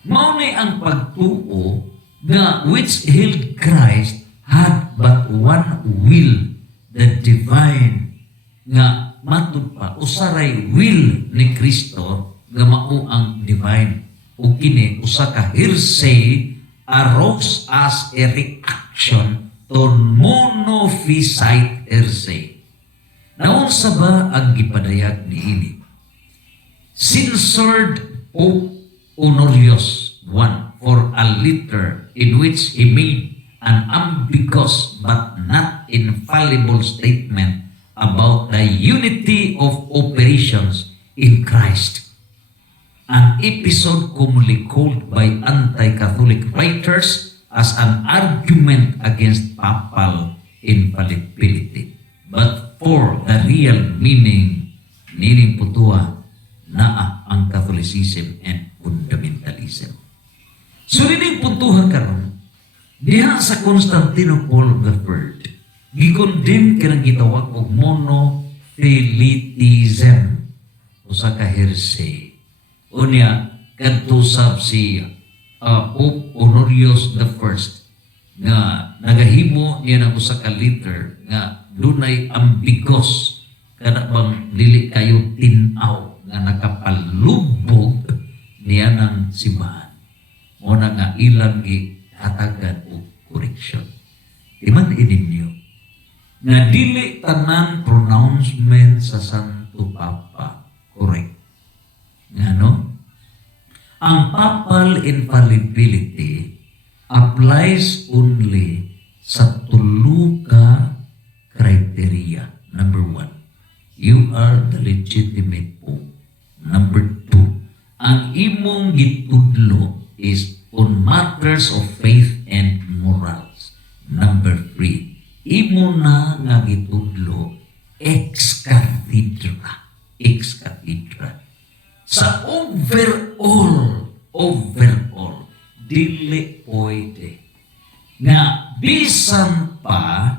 Mao ni ang pagtuo nga which held Christ had but one will, the divine, nga matud pa usaray will ni Kristo nga mao ang divine. O kini usa ka heresy arose as a reaction to monophysite heresy. Naunsa ba ang gipadayag niini? Censored Pope Honorius I for a letter in which he made an ambiguous but not infallible statement about the unity of operations in Christ. An episode commonly called by anti-Catholic writers as an argument against papal infallibility. But for the real meaning, nining putua naa ang Catholicism and fundamentalism. So nining putuha karon diha sa Constantinople III, gikondem kanang gitawag og monothelitism, usa ka heresy. Unya kadto sab si Pope Honorius I nga nagahimo niya ng usa ka letter nga dunay ambiguous kana bang dili kayo tin-aw nga nakapalubog niya ng simbahan. Muna nga ilang gihatagan o correction. Iman ininyo nga dili tanan pronouncement sa Santo Papa correct. Ngano? Ang papal infallibility applies only sa tulo ka criteria. Number 1, you are the legitimate Pope. Number 2, ang imong gitudlo is on matters of faith and morals. Number 3, imo na nga gitudlo ex cathedra. Ex cathedra. Sa overall, dili pwede nga bisan pa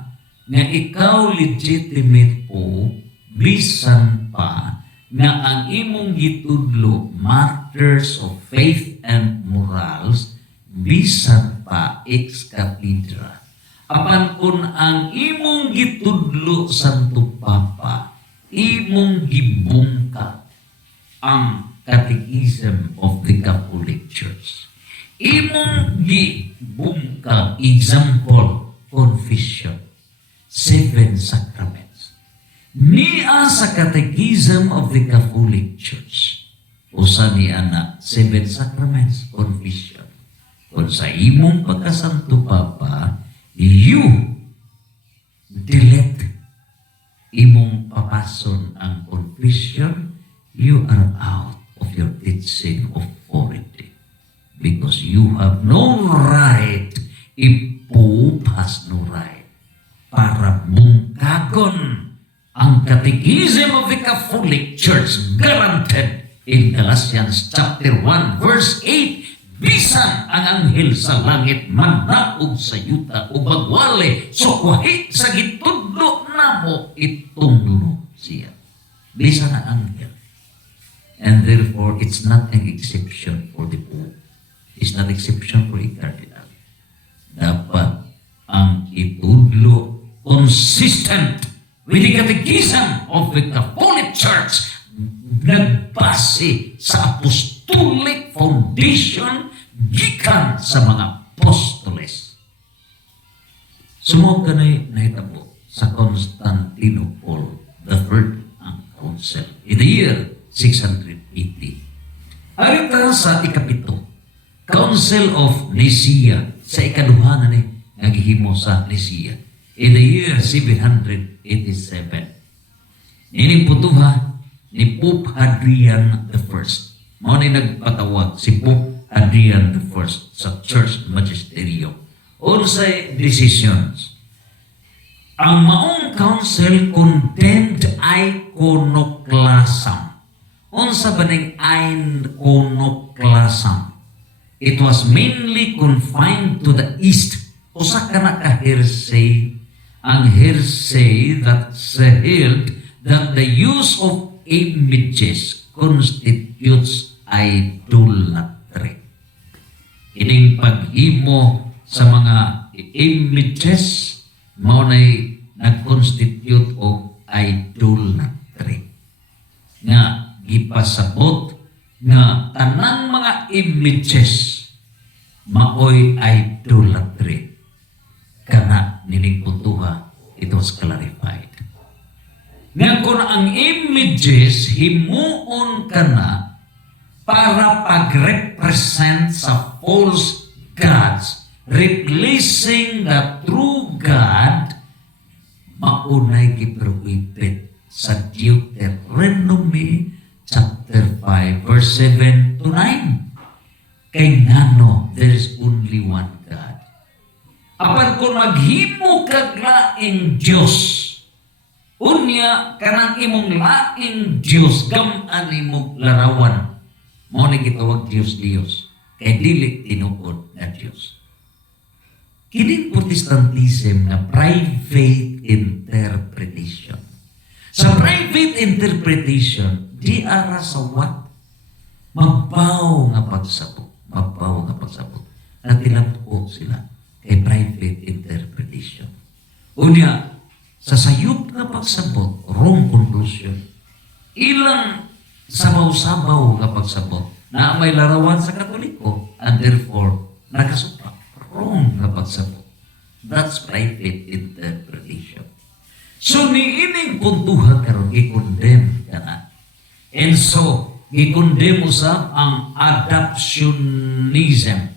nga ikaw legitimate po, bisan pa nga ang imong gitudlo matters of faith and morals, bisan pa ex cathedra. Apan kung ang imong gitudlo Santo Papa, imong gibungka ang Catechism of the Catholic Church. Imong gibungka example, confession, 7 sacraments. Niya sa Catechism of the Catholic Church, usa niya na 7 sacraments, confession. Kung sa imong pagkasanto Papa, you delete imong papason ang confession, you are out of your teaching authority because you have no right, if Pope has no right, para bungkagon ang Catechism of the Catholic Church guaranteed in Galatians chapter 1 verse 8, bisan ang anghel sa langit mannaog sa yuta o bagwali sukwahi sa gitudlo namo itunglo siya. Bisan ang anghel. And therefore, it's not an exception for the Pope. It's not an exception for a cardinal. Dapat ang itudlo consistent with the Catechism of the Catholic Church nagbase sa apostolic foundation gikan sa mga apostoles. Sumog ka nahitabo sa Constantinople III ang council in the year 680. Arita sa ikapito, Council of Nicaea, sa ikaduha na ni nagihimo sa Nicaea in the year 787. Ining putuha ni Pope Hadrian I. Mao ni nagpatawag si Pope Adrian I sa Church Magisterium. Unsay decisions. Ang maong council condemned iconoclasm. Unsa ba ning iconoclasm? It was mainly confined to the East. Usa ka na ka hearsay. Ang hearsay that held that the use of images constitutes idolatry. Ining paghimo sa mga images mao nay nag-constitute of idolatry. Nga gipasabot nga tanang mga images maoy idolatry. Kana nining puntuha, it was clarified. Nga kung ang images himuon kana para pag-represent sa false gods, replacing the true God, maunay giprohibit sa Deuteronomy chapter 5 verse 7 to 9. Kay ngano, there is only one God. Apan kung maghimo kag laing Dios, unya kanang imong laing Dios gam-an imong larawan, mao ni gitawag Dios kay dili tinuod nga Dios. Kining Protestantism na private interpretation. Sa private interpretation, di ara sa what? Mabaw nga pagsabot. Natilabot sila kay private interpretation. Unya, sa sayop nga pagsabot, wrong conclusion. Ilang sabaw-sabaw nga pagsabot na may larawan sa Katoliko and therefore nakasupak. Wrong nga pagsabot. That's private interpretation. So niining puntuhan karon i-condemn ka na. And so, i-condemn usab ang adoptionism.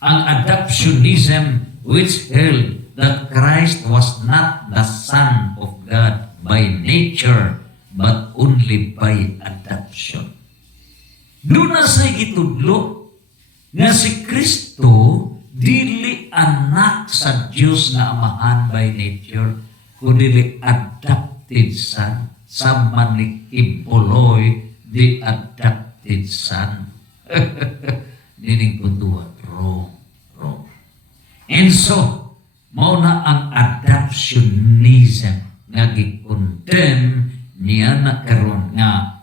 Ang adoptionism which held that Christ was not the Son of God by nature, but only by adoption. Doon na sa itudlo nga si Kristo dili anak sa Diyos na amahan by nature, kundi adopted son, sa manikibuloy, the adopted son. Nining kunduha, wrong. And so, mao na ang adoptionism nga gikondemn niya na karon nga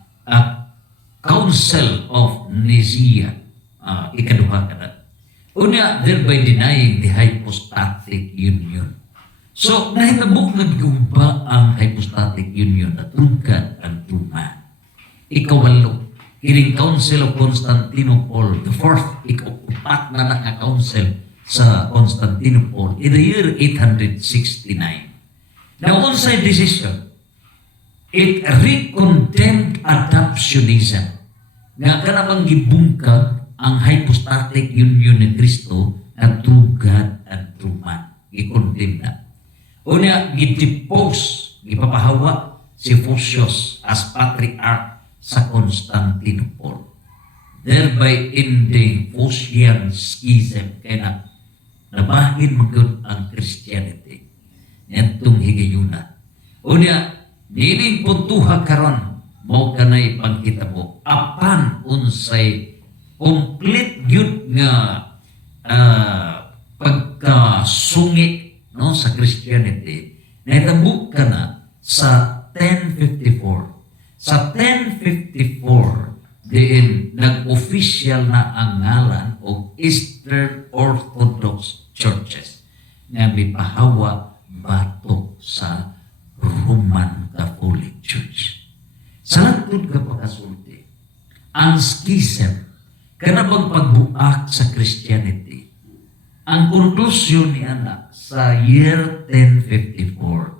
Council of Nicaea, ikaduha kada. Una, thereby denying the hypostatic union. So, nahitabok na ba ang hypostatic union na tungkad ang tuman? Ikawalo, kining Council of Constantinople, the fourth, ikupat na naka-council sa Constantinople in the year 869. Now, unsay decision, it recondemned adoptionism. Nga ka namang gibungkag ang hypostatic union ni Kristo at true God and true man. Gikondemn na. Una, gidepose, gipapahawa si Photius as patriarch sa Constantinople. Thereby ending Phocian schism. Kaya na, nabahin magod ang Christianity. Nitong higayuna. Una, nining puntuha karon mo kanay pagkitabo. Apan unsay complete yun nga pagkasungi no sa Christianity, nahitabuk ka na sa 1054. Sa 1054, diin nag-official na ang ngalan o Eastern Orthodox Churches nga may pahawa batok sa Roman Catholic Church. Sa lantod ka pagkasulti, ang schism, kanabang pagbuak sa Christianity, ang konklusyon ni anak sa year 1054.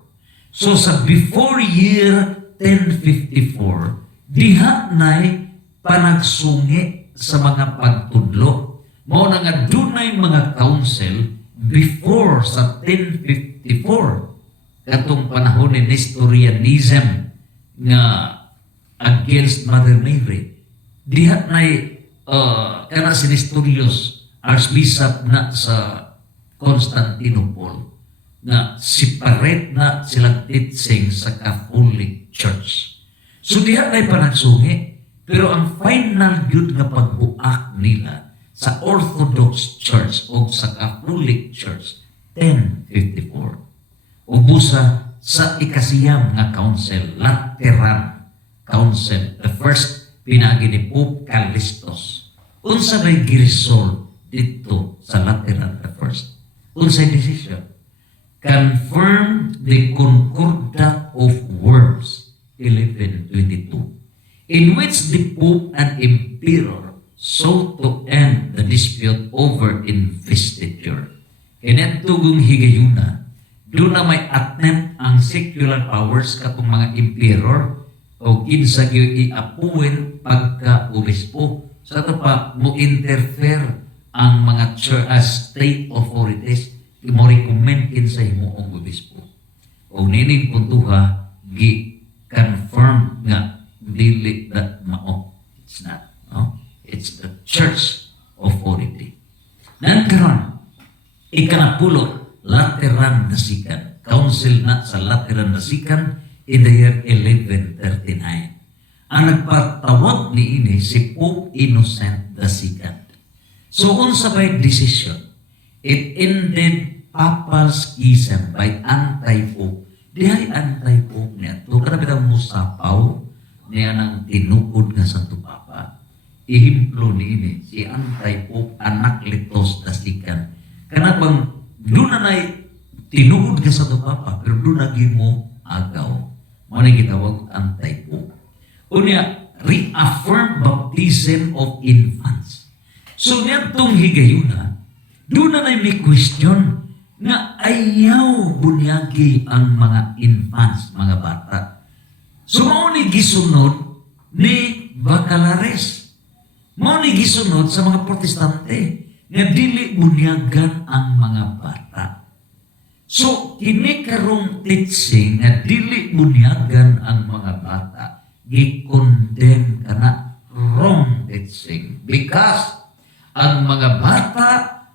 So sa before year 1054, diha na'y panagsungi sa mga pagtudlo. Mao na nga dunay mga council before sa 1054. Katong panahon ni Nestorianism nga against Mother Mary. Diha na'y kana si Nestorius, Archbishop na sa Constantinople, nga separate na silang teaching sa Catholic Church. So diha na panagsungi, pero ang final yun nga pagbuak nila sa Orthodox Church o sa Catholic Church, 1054. O busa sa ikasiyam nga council, Lateran Council, the first pinagi ni Pope Callistus. Unsa may giresolve dito sa Lateran the first? Unsay decision? Confirmed the Concordat of Worms, 1122, in which the Pope and Emperor sought to end the dispute over investiture. Kinatugong higayuna, doon na may attempt ang secular powers katong mga emperor o kinsa gyud iapuwen pagka-obispo. Sa ito pa, mo interfere ang mga church state authorities, mo recommend kinsa himuong obispo. O nining puntuha, gi-confirm nga dili that mao. It's not. No? It's the church authority. Nagkaroon, ikanapulo, Lateran Nasikan. Council na sa Lateran Nasikan in the year 1139. Ang nagpatawag ni ini si Pope Innocent II. So, unsa ba'y decision? It ended Papal Schism by anti-Pope. Dihay anti-Pope niya. Ito karapitang musapaw niya ng tinukod nga Santo Papa. Ihimplo ni ini, si anti-Pope Anakletos Dasikan. Kana bang doon na tinukod nga Santo Papa, pero doon naging mo agaw. Muna gitawag anti-Pope. Unya, reaffirm baptism of infants. So, niyatong higayuna, doon na may question na ayaw bunyagi ang mga infants, mga bata. So, mauni gisunod ni Bacalares. Mauni gisunod sa mga protestante nga dili bunyagan ang mga bata. So, kini karong teaching nga dili bunyagan ang mga bata, gi-condemn ka na wrong teaching. Because ang mga bata,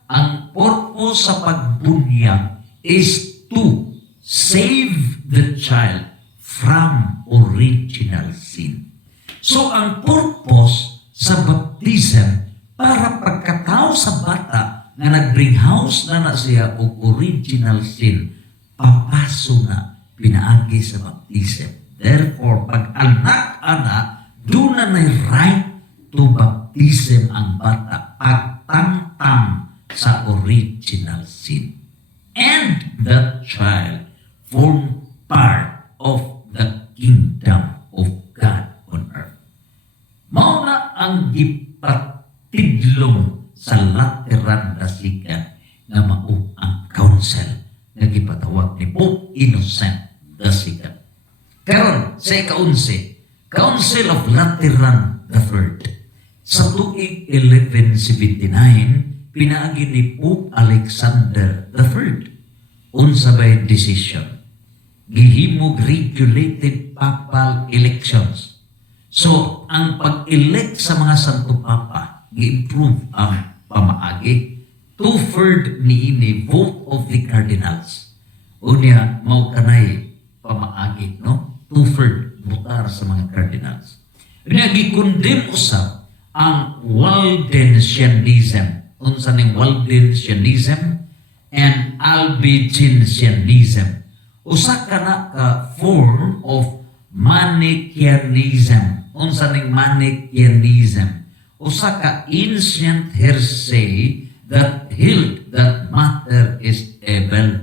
ang purpose sa pagbunyag is to save the child from original sin. So, ang purpose sa baptism para pagkatao sa bata nga nag-bring house na siya o original sin, papaso na pinaagi sa baptism. Therefore, pag anak-anak, doon na right to baptism ang bata, pagtangtang sa original sin. And that child form part of the kingdom of God on earth. Mao na ang gipatidlong sa Lateran Nasikan nga mao ang council nga gipatawag ni Pope Innocent II. Karon sa ika-11, Council of Lateran III. Sa tuig 1179, pinaagi ni Pope Alexander III. Unsa bay decision? Gihimog regulated papal elections. So, ang pag-elect sa mga Santo Papa, gi-improve ang pamaagi. 2/3 niini vote of the cardinals. Unya, mao kanay pamaagi, no? 2/3 butar sa mga cardinals. Unya, gi-condemn usab ang Waldensianism. Unsa ning Waldensianism and Albigensianism. Usa kana ka form of Manichaeanism. Unsa ning Manichaeanism? Usa ka ancient heresy that held that matter is evil.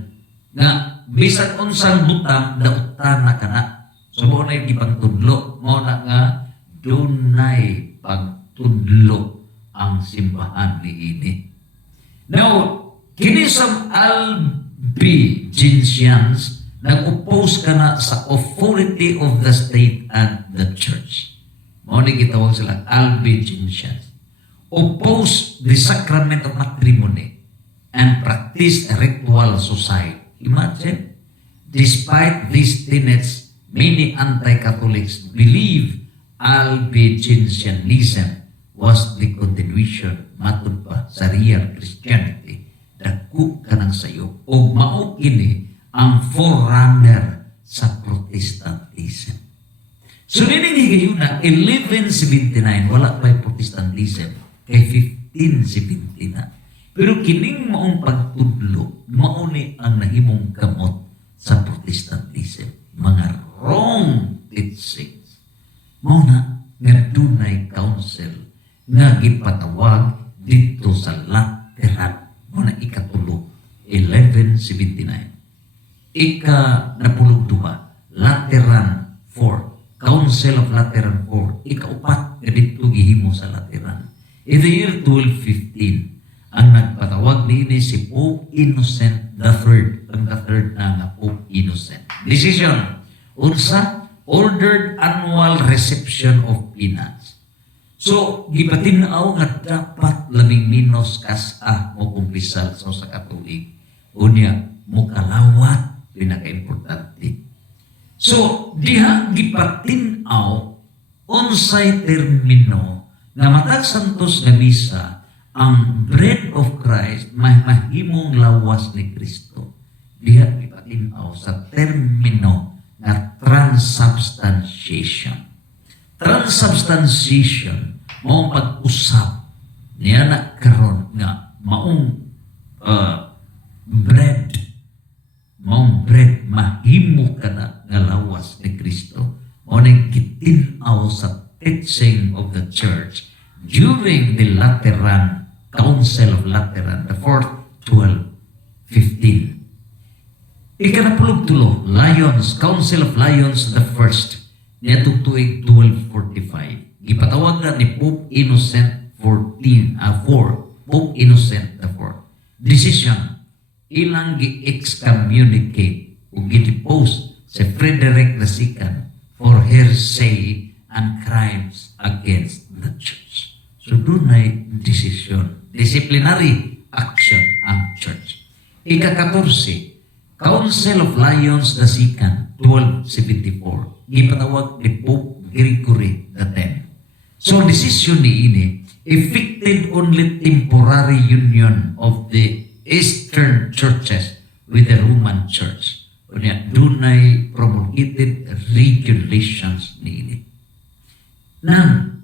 Nga bisag unsang butang dautan na kana. So mo na gipangtudlo, mo na nga dunay pagtudlo ang simbahan ni ini. Now, kini sa Albigensians nag-oppose ka na sa authority of the state and the church. Mao ni gitawag sila Albigensians. Oppose the sacrament of matrimony and practice a ritual society. Imagine, despite these tenets, many anti-Catholics believe Albigensianism was the continuation matud pa sa real Christianity. Dako ka ng sayo o mao kini ang forerunner sa Protestantism. So nining higayon na 1179 wala pa Protestantism kay 1570 na. Pero kining maong pagtudlo mao ni ang nahimong kamot sa Protestantism. Mga wrong teachings. Mao na nga dunay council nga gipatawag dito sa Lateran. Mao na ikatulo 1179. Ika-napulog-duha Lateran 4. Council of Lateran 4. Ikaupat nga dito gihimo sa Lateran. In the year 1215 ang nagpatawag niini si Pope Innocent III. Ang third na nga Pope Innocent. Decision. Unsa? Ordered annual reception of peanuts. So, gipatin-aw nga dapat labing minos kas mo kumpisal sa Katolik. Unya, mo kalawat, pinaka-importante. So, diha gipatin-aw unsay termino nga matag santos nga misa ang bread of Christ may mahimong lawas ni Kristo. Diha gipatin-aw sa termino nga transubstantiation. Transubstantiation maong pag-usap niya na karon nga maong bread mahimo ka na nga lawas ni Kristo. Mao ning gitin-aw sa teaching of the church during the Lateran Council of Lateran, the 4th, 12, 15. Ikanapulog-tulo, Lyons, Council of Lyons the First, niya tuig 1245. Gipatawag na ni Pope Innocent 4, Pope Innocent the Fourth. Decision, ilang gi-excommunicate o gi-depose si Frederick II for heresy and crimes against the church. So doon ay decision, disciplinary action ang church. Ika-14, Council of Lyons the Second, 1274. Gipatawag ni Pope Gregory X. So decision ni ini, effected only temporary union of the Eastern churches with the Roman Church. Unya, dunay promulgated regulations ni ini. Nang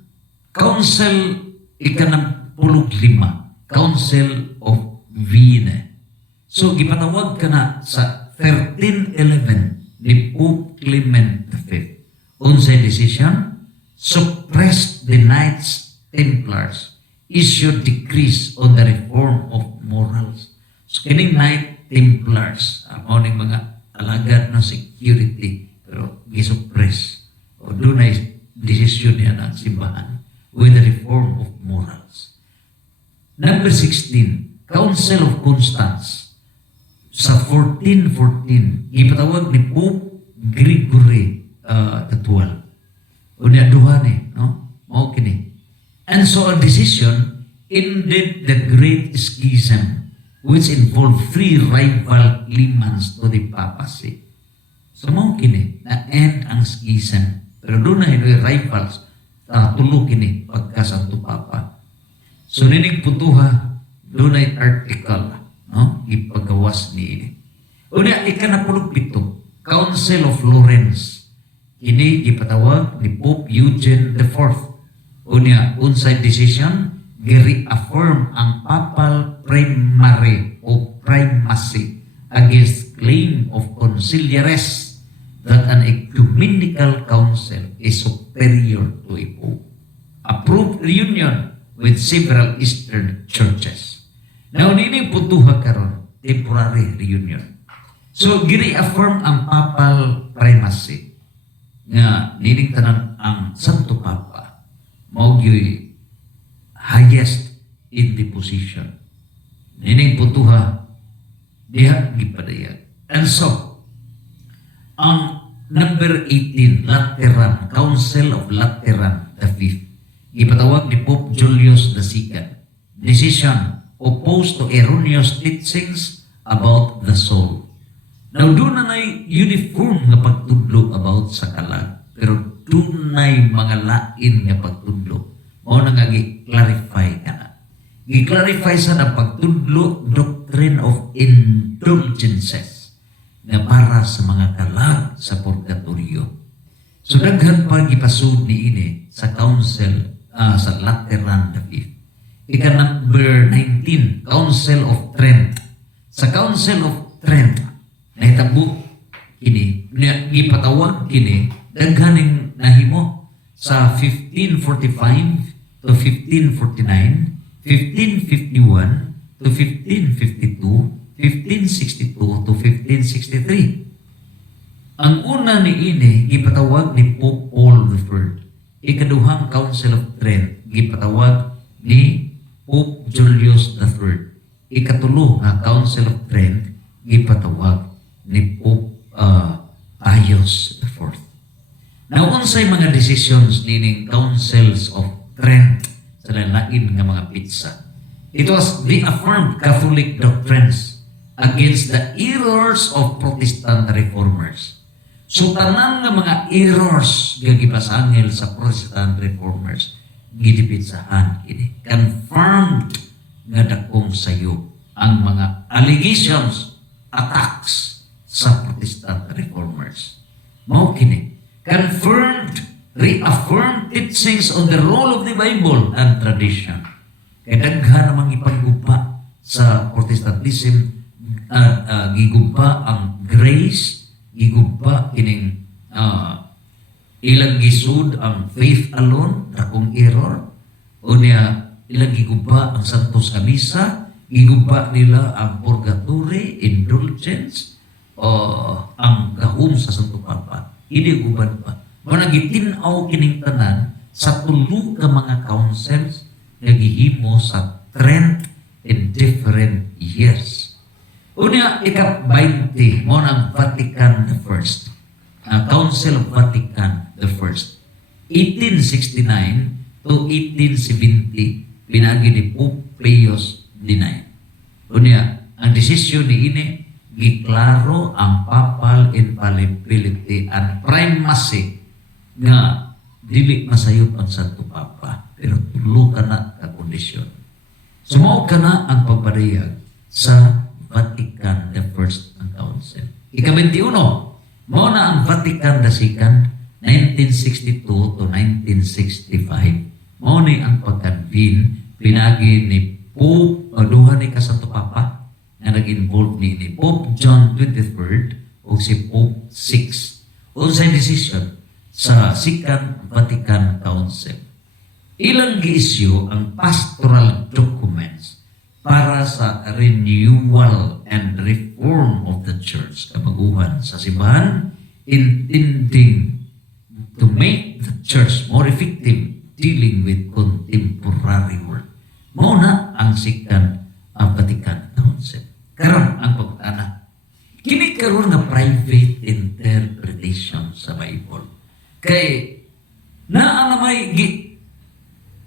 Council ika-15, Council of Vienna. So, gipatawag ka na sa 1311 ni Pope Clement V. Unsay decision? Suppressed the Knights Templars, issued decrees on the reform of morals. So, kining Knight Templars, ning mga alagad ng security, pero gisuppress. O doon ay decision niya ng simbahan with the reform of morals. Number 16, Council of Constance. Sa 1414, ipatawag ni Pope Gregory XII. Unya duha ni, no? Mao kini. And so a decision ended the Great Schism, which involved three rival claimants to the papacy. So mao kini, na-end ang schism. Pero doon na yung rivals, tulo kini pagkasanto papa. So ninig putuha, doon ay article, no? Ipagawas ni ini. Unya, ika-17, Council of Florence. Ini ipatawag ni Pope Eugene IV. Unya, unsay decision, gi-reaffirm ang papal primary o primacy against claim of conciliares that an ecumenical council is superior to a pope. Approved reunion with several Eastern churches. Now, nini putuha karon, temporary reunion. So, giri-affirm ang papal primacy nga nining tanan ang Santo Papa mao gyud highest in the position. Nining putuha diha gipadayag. And so, ang number 18, Lateran, Council of Lateran the Fifth, ipatawag ni Pope Julius II. Decision, opposed to erroneous teachings about the soul. Now, doon na uniform nga pagtudlo about sa kalag, pero doon na mga lain nga pagtudlo Mao na nga gi-clarify ka na. Gi-clarify sa na pagtudlo doctrine of indulgences nga para sa mga kalag sa purgatorio. So daghan pa gipasud ni ini sa council sa Lateran V. Ika number 19, Council of Trent. Sa Council of Trent, nahitabo kini, gipatawag kini, daghaning nahimo sa 1545 to 1549, 1551 to 1552, 1562 to 1563. Ang una ni ini, gipatawag ni Pope Paul III. Ikaduhang Council of Trent, gipatawag ni Pope Julius III. Ikatulo nga Council of Trent, gipatawag ni Pope Pius IV. Now, unsay mga decisions nining Councils of Trent sa lain nga mga pitsa. It was reaffirmed Catholic doctrines against the errors of Protestant reformers. So, tanan nga mga errors nga gipasangil sa Protestant reformers, gidipitsahan kini. Confirmed nga dakong sayo ang mga allegations, attacks sa Protestant reformers. Mao kini. Confirmed, reaffirmed teachings on the role of the Bible and tradition. Kaya daghan namang ipaggupa sa Protestantism, gigupa ang grace, gigupa kining ilang gisud ang faith alone, dakong error, o niya ilang gigupa ang Santos Kamisa, gigupa nila ang purgatory, indulgence, o ang gahom sa Santo Papa. Hindi guban pa. Managitinaw kining tanan sa tulo ka mga councils nga gihimo sa Trent in different years. Una, ika-20 mo ng Vatican I. Council of Vatican I. 1869 to 1870, pinagi ni Pope Pius IX. Unya, ang desisyon ni ini, giklaro ang papal infallibility and primacy nga dili masayop ang Santo Papa, pero tulo ka na ka-kondisyon. Sumao ka na ang pagpariyag sa Vatican I ang council. Ika-21, mao na ang Vatican II, 1962 to 1965. Mao ni ang pag-convene, pinagi ni Pope, duha ni Santo Papa, na nag-involve ni Pope John XXIII o si Pope VI. Unsay decision sa Second Vatican Council. Ilang giisyu ang pastoral documents para sa renewal and reform of the church, kamaguhan sa simbahan, intending to make the church more effective dealing with contemporary work. Mao na ang Second Vatican Council. Karon ang pagtana. Kini karon nga private interpretation sa Bible. Kay naa na may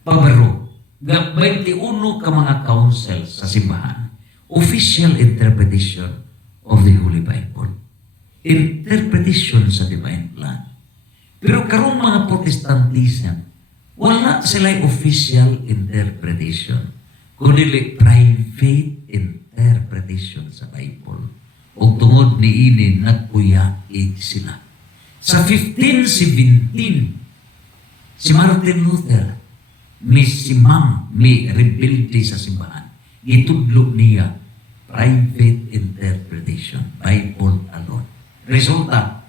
pabaro ga 21 ka mga council sa simbahan. Official interpretation of the Holy Bible. Interpretation sa divine plan. Pero karong mga Protestantism, wala sila official interpretation, kundi private interpretation sa Bible. O tungod ni ini, nagpuyaig sila. Sa 1517, si Martin Luther, may rebelde sa simbahan. Gitudlo niya, private interpretation, Bible alone. Resulta,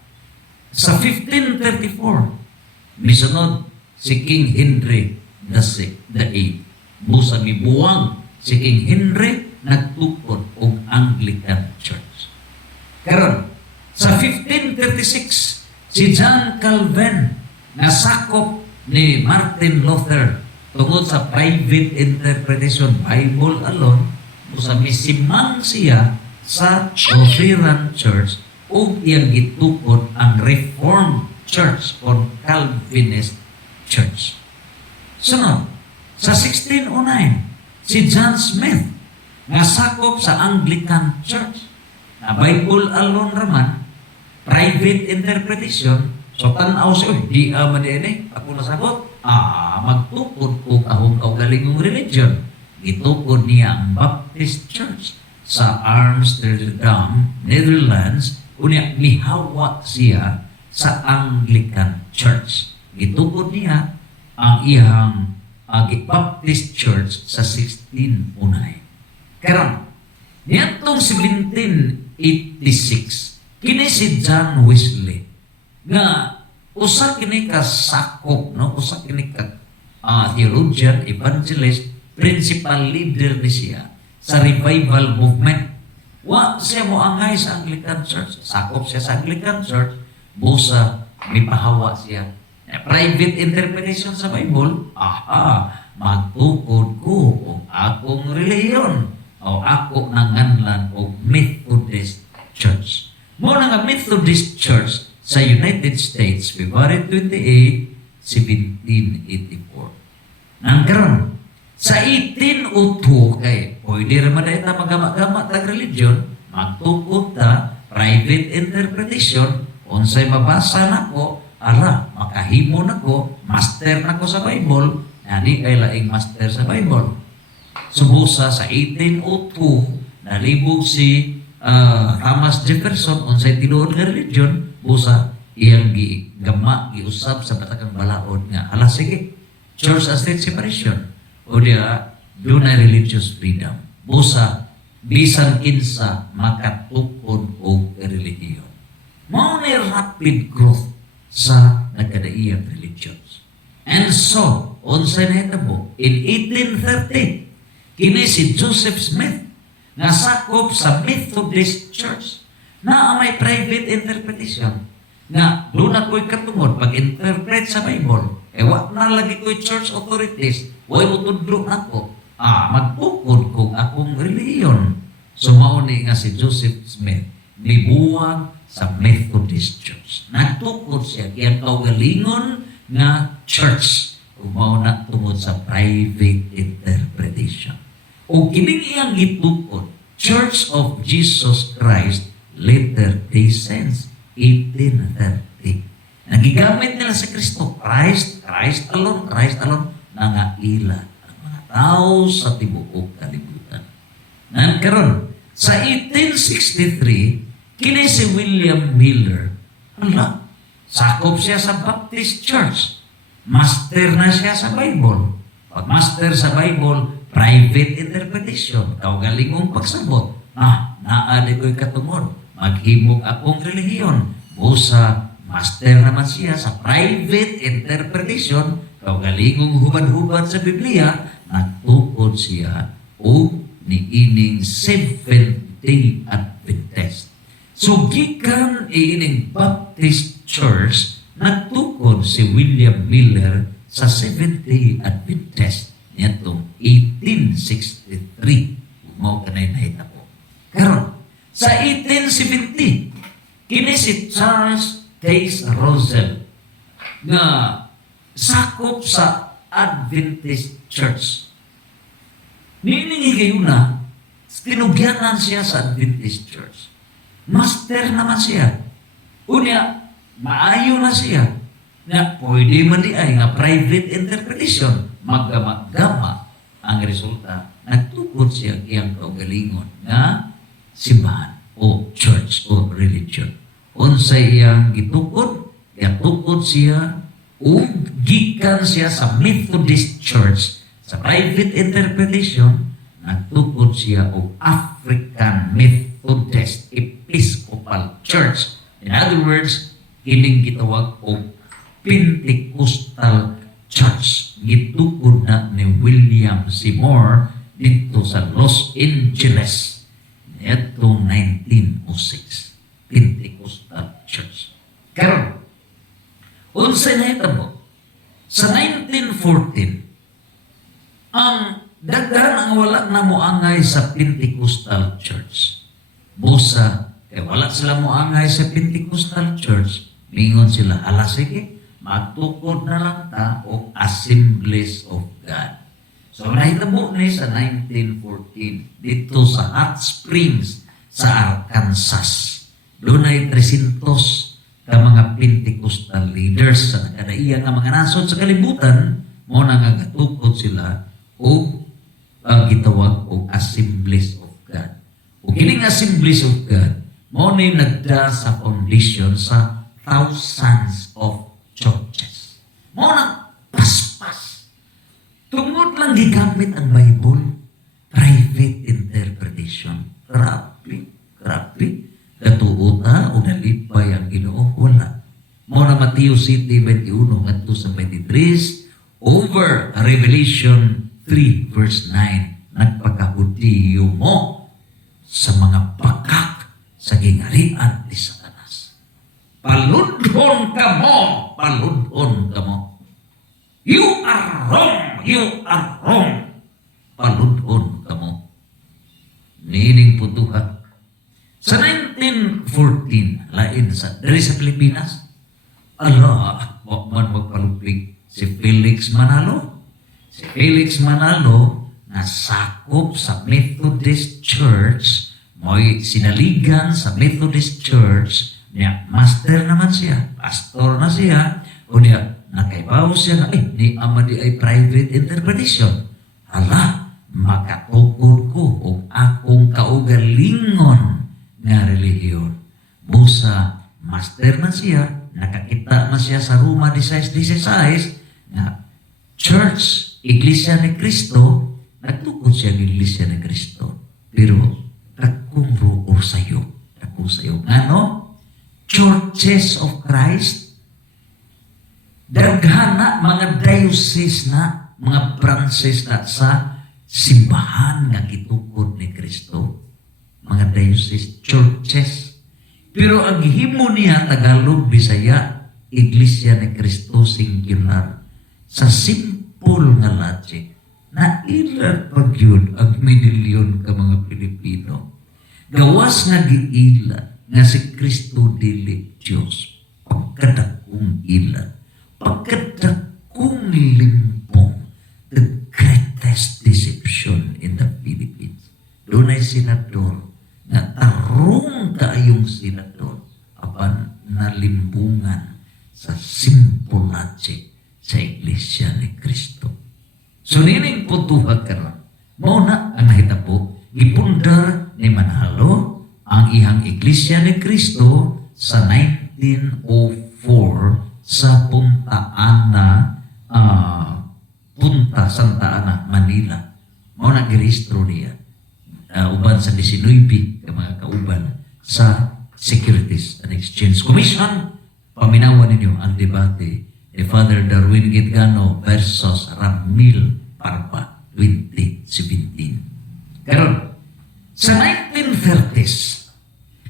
sa 1534, misunod si King Henry VIII. Busa mibuwang si King Henry nagtukod og Anglican Church. Karon, sa 1536, si John Calvin nasakop ni Martin Luther tungod sa private interpretation, Bible alone, busa misimang siya sa Lutheran Church o iyang gitukod ang Reformed Church o Calvinist Church. Sunod, sa 1609, si John Smith nasakop sa Anglican Church na Bible alone raman, private interpretation. So tanaw siya, di man din ako nasakop, magtukod ko kahong kaugalingong religion. Gitukod niya ang Baptist Church sa Amsterdam, Netherlands, unya mihawa siya sa Anglican Church. Gitukod niya ang iyang Baptist Church sa 1609. Karon, niyatong 1786, kini si John Wesley nga usa kini ka sakop, no? Usa kini ka theologian, evangelist, principal leader ni siya sa revival movement. Wa siya mo angay sa Anglican Church, sakop siya sa Anglican Church, busa mipahawa siya. Private interpretation sa Bible, magtukod ko o akong reliyon o ako nanganlan o Methodist Church. Muna nga Methodist Church sa United States, February 28, 1784. Nangkaroon, sa 1802 kay pwede naman na ita magama-gama tag religion, magtukod ta, private interpretation, unsay mabasa nako, makahimo nako, master nako sa Bible, ani kay laing master sa Bible. Subusa sa 1802, nalibog si Thomas Jefferson unsay tinuod nga religion, busa iyang giusab sa batakang balaod nga sige, church and state separation o diya dunay religious freedom, busa bisan kinsa makatukod og relihiyon. Mao ni rapid growth sa nagkadaiyang religions. And so unsay nahitabo in 1830, kini si Joseph Smith nga sakop sa Methodist Church na may private interpretation nga doon ako'y katungod pag-interpret sa Bible. Wa na lagi ko'y church authorities, way utudlo nako. Magtukod kong akong reliyon. Sumauni nga si Joseph Smith, nibuwag sa Methodist Church. Nagtukod siya kiyang kaugalingon nga church. Umao na tungod sa private interpretation. O kining iyang gitukod, Church of Jesus Christ Latter-day Saints, 1830. Nagigamit nila sa Kristo, Christ alone, nangaila ang mga tao sa tibuok kalibutan. Nangkaroon, sa 1863, kini si William Miller, sakop siya sa Baptist Church. Master na siya sa Bible. Pag master sa Bible, private interpretation, kaugalingong pagsabot. Naadi ko'y katungod, maghimog akong relihiyon. Busa, master naman siya sa private interpretation, kaugalingong hubad-hubad sa Biblia, nagtukod siya o niining Seventh-day Adventist. So, gikan iining Baptist Church, nagtukod si William Miller sa Seventh-day Adventist nitong 1863. Mo kanay nahita po. Karon, sa 1870, kini si Charles Taze Russell nga sakop sa Adventist Church. Niningi kayo na, tinugyanan siya sa Adventist Church. Master naman siya. Unya, maayo na siya. Na pwede man di ay nga private interpretation, maggama-gama ang resulta, nagtukod siya iyang kaugalingon nga simbahan o church o religion. Unsay iyang gitukod, gitukod siya o gikan siya sa Methodist Church sa private interpretation, nagtukod siya o African Methodist Episcopal Church. In other words, kining gitawag o Pentecostal Church. Gitukod na ni William Seymour dito sa Los Angeles netong 1906. Pentecostal Church. Karon, unsay nahitabo? Sa 1914, ang daghan ang wala na moangay sa Pentecostal Church. Busa, kaya wala sila moangay sa Pentecostal Church, mingon sila, sige, magtukod na lang ta o Assemblies of God. So, nahitabo ni sa 1914 dito sa Hot Springs sa Arkansas. Doon ay 300 ka mga Pentecostal leaders sa nakadaiya nga mga nasod sa kalibutan, mo na nga gatukod sila o ang gitawag o Assemblies of God. O kining Assemblies of God, mo na yung nagda sa foundation sa thousands of churches. Mo na paspas. Tungod lang gigamit ang Bible, private interpretation. Grabe, grabe. Katuota o nalipay ang Ginoo, wala. Mo na Mateo City 21 ngadto sa 23 over Revelation 3 verse 9, nagpakahudiyo mo sa mga pakak sa gingarian ni Satanas. Paludhon ka mo, paludhon ka mo. You are wrong, you are wrong. Paludhon ka mo. Nining putuha. Sa 1914, lain dari sa Pilipinas, wag man magpalupig si Felix Manalo. Si Felix Manalo nasakop sa Methodist Church, mo'y sinaligan sa Methodist Church, niya master naman siya, pastor na siya, o niya nakaibaw siya na, ni Amadi ay private interpretation. Hala, makatukod ko o akong kaugalingon nga relihiyon. Musa, master na siya, nakakita na siya sa Roma 16:16 na church, Iglesia ni Cristo, nagtukod siya ng Iglesia ni Cristo. Pero, takong ruo sa'yo. Takong sa'yo. Ano? Churches of Christ, daghana mga diocese na, mga branches na sa simbahan nga gitukod ni Cristo. Mga diocese, churches. Pero ang himo niya, Tagalog, Bisaya, Iglesia ni Cristo, singular. Sa simple nga logic, na ilan pag yun ang minilyon ka mga Pilipino. Gawas nga giila nga si Kristo dili Diyos. Pagkadakong ilan. Pagkadakong limpong. The greatest deception in the Philippines. Doon ay senador na tarong kaayong senador apan nalimbungan sa simple logic sa Iglesia ni Cristo. So nining putuha karon, mao na ang nahitabo, gipundar ni Manalo ang ihang Iglesia ni Cristo sa 1904 sa Punta Santa Ana, Manila. Mao na girehistro niya. Uban sa 19 ka mga kauban sa Securities and Exchange Commission. Paminawan ninyo ang debate ni Father Darwin Gitgano versus Ramil Parpa 2017. Karon, sa 1930s,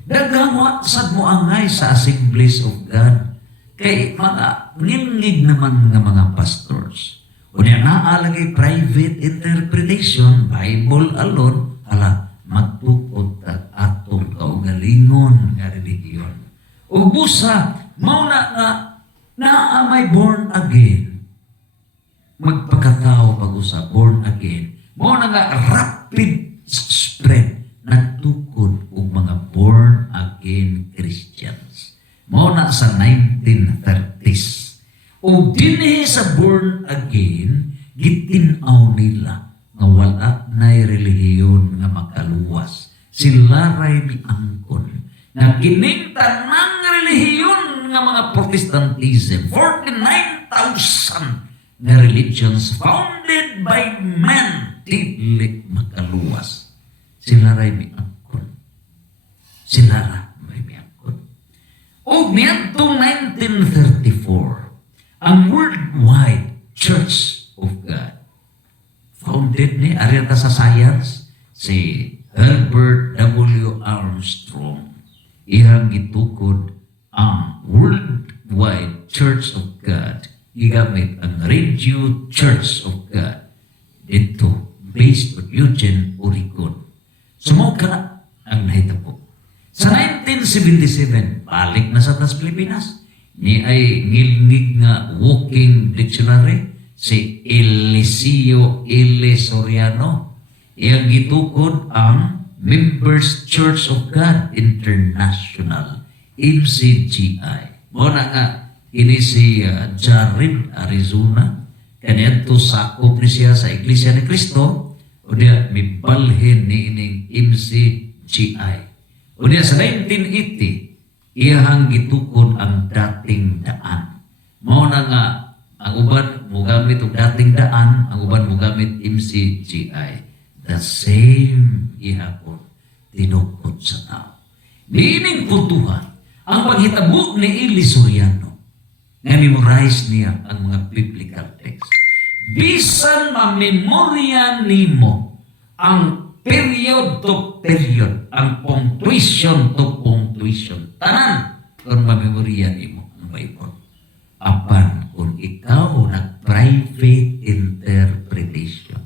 nagawa sad mo angay sa Assemblies of God kay mga ngingig naman nga mga pastors. O niya naalagay private interpretation, Bible alone, hala, magtukod at atong kaugalingon nga religiyon. O busa, mauna nga may born again. Magpakatao pag-usap, born again. Mauna nga rapid spread, nagtukod og mga born again Christians. Mauna sa 1930s. O dinhi sa born again, gitinaw nila nga wala na'y relihiyon nga makaluwas. Sila ray miangkon na kining tanang relihiyon nga mga Protestantism, 49,000 nga religions founded by men, dili makaluwas. Sila ray miangkon. Sila ray miangkon. O niyadtong 1934, ang Worldwide Church of God, founded ni Ariata sa Science, si Herbert W. Armstrong, ihang gitukod ang Worldwide Church of God, gigamit ang Radio Church of God, dito, based on Eugene, Oregon. Sumok na ang nahitabo. Sa 1977, balik na sa tas Pilipinas, ni ay ngilngig nga walking dictionary, si Eliseo L. Soriano. Iyang gitukod ang Members Church of God International, MCGI. Mo na nga, ini si Jared Arizona, kaniyadto sakop ni siya sa Iglesia ni Cristo, o diya mibalhin ni ining MCGI. O diya sa 1980, iyahang gitukod ang dating daan. Mao na nga, ang uban mo gamit ang dating daan, ang uban mo gamit MCGI. The same ihapon, tinukod sa tao. Niining puntuhan, ang paghitabo ni Eli Soriano, nga memorize niya ang mga biblical text. Bisan ma-memorya nimo ang period to period, ang punctuation to punctuation. Tanan, kung ma-memorya nimo ang Bible. Apan, kung ikaw nag-private interpretation,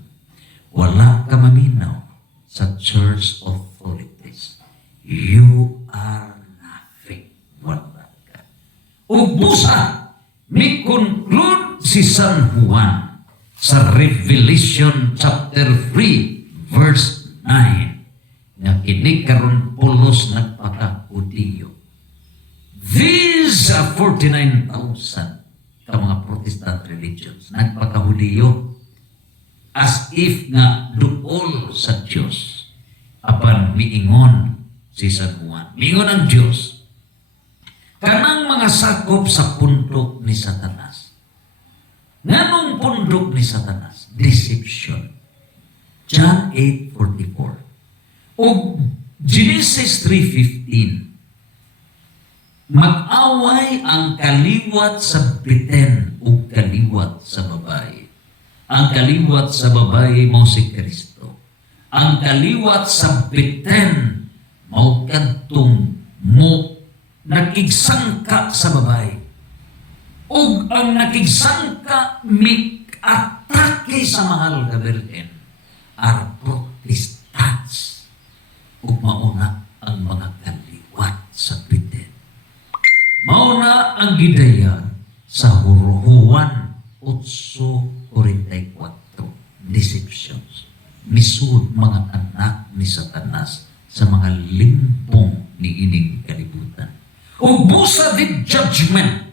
wala ka maminaw sa church authorities. You are nothing. Wala ka. Ubusa, may conclude si San Juan sa Revelation chapter 3 verse 9 nga kini karon pulos nagpaka-Hudiyo. These 49,000 ka mga Protestant religions nagpaka-Hudiyo as if nga duol sa Diyos. Apan miingon si San Juan, miingon ang Diyos, kanang mga sakop sa pundok ni Satanas. Nganong pundok ni Satanas? Deception. John 8:44. O Genesis 3:15. Mag-away ang kaliwat sa biten o kaliwat sa babae. Ang kaliwat sa babae mo si Kristo. Ang kaliwat sa biten mo kadtong mo nakigsangka sa babae. Ug ang nakigsangka mi-atake sa mahal nga Birhen are Protestants. Ug mauna ang mga kaliwat sa biten. Mauna ang gidaya sa Juan 8:44. Deceptions. Misud mga anak ni Satanas sa mga limpong ni ining kalibutan. Ug busa di judgment.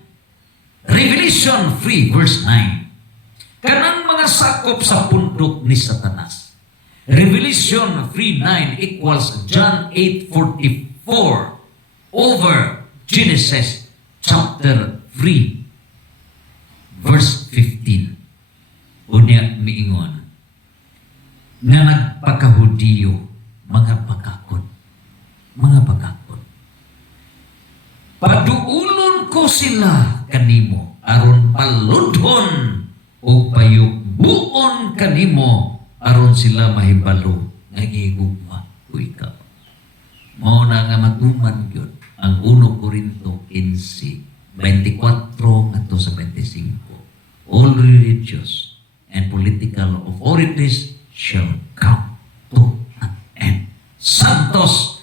Revelation 3 verse 9. Kanang mga sakop sa pundok ni Satanas. Revelation 3:9 equals John 8:44 over Genesis chapter 3 verse 15. Unya miingon nga nagpakahudiyo mga pakakon. Mga pakakon. Paduulon ko sila kanimo aron paludhon o payugbuon kanimo aron sila mahibalo nga gihigugma ko ikaw. Mao na nga matuman gyud ang 1 Corinto 15:24 ngadto sa 25. All religious and political authorities shall come to an end. Santos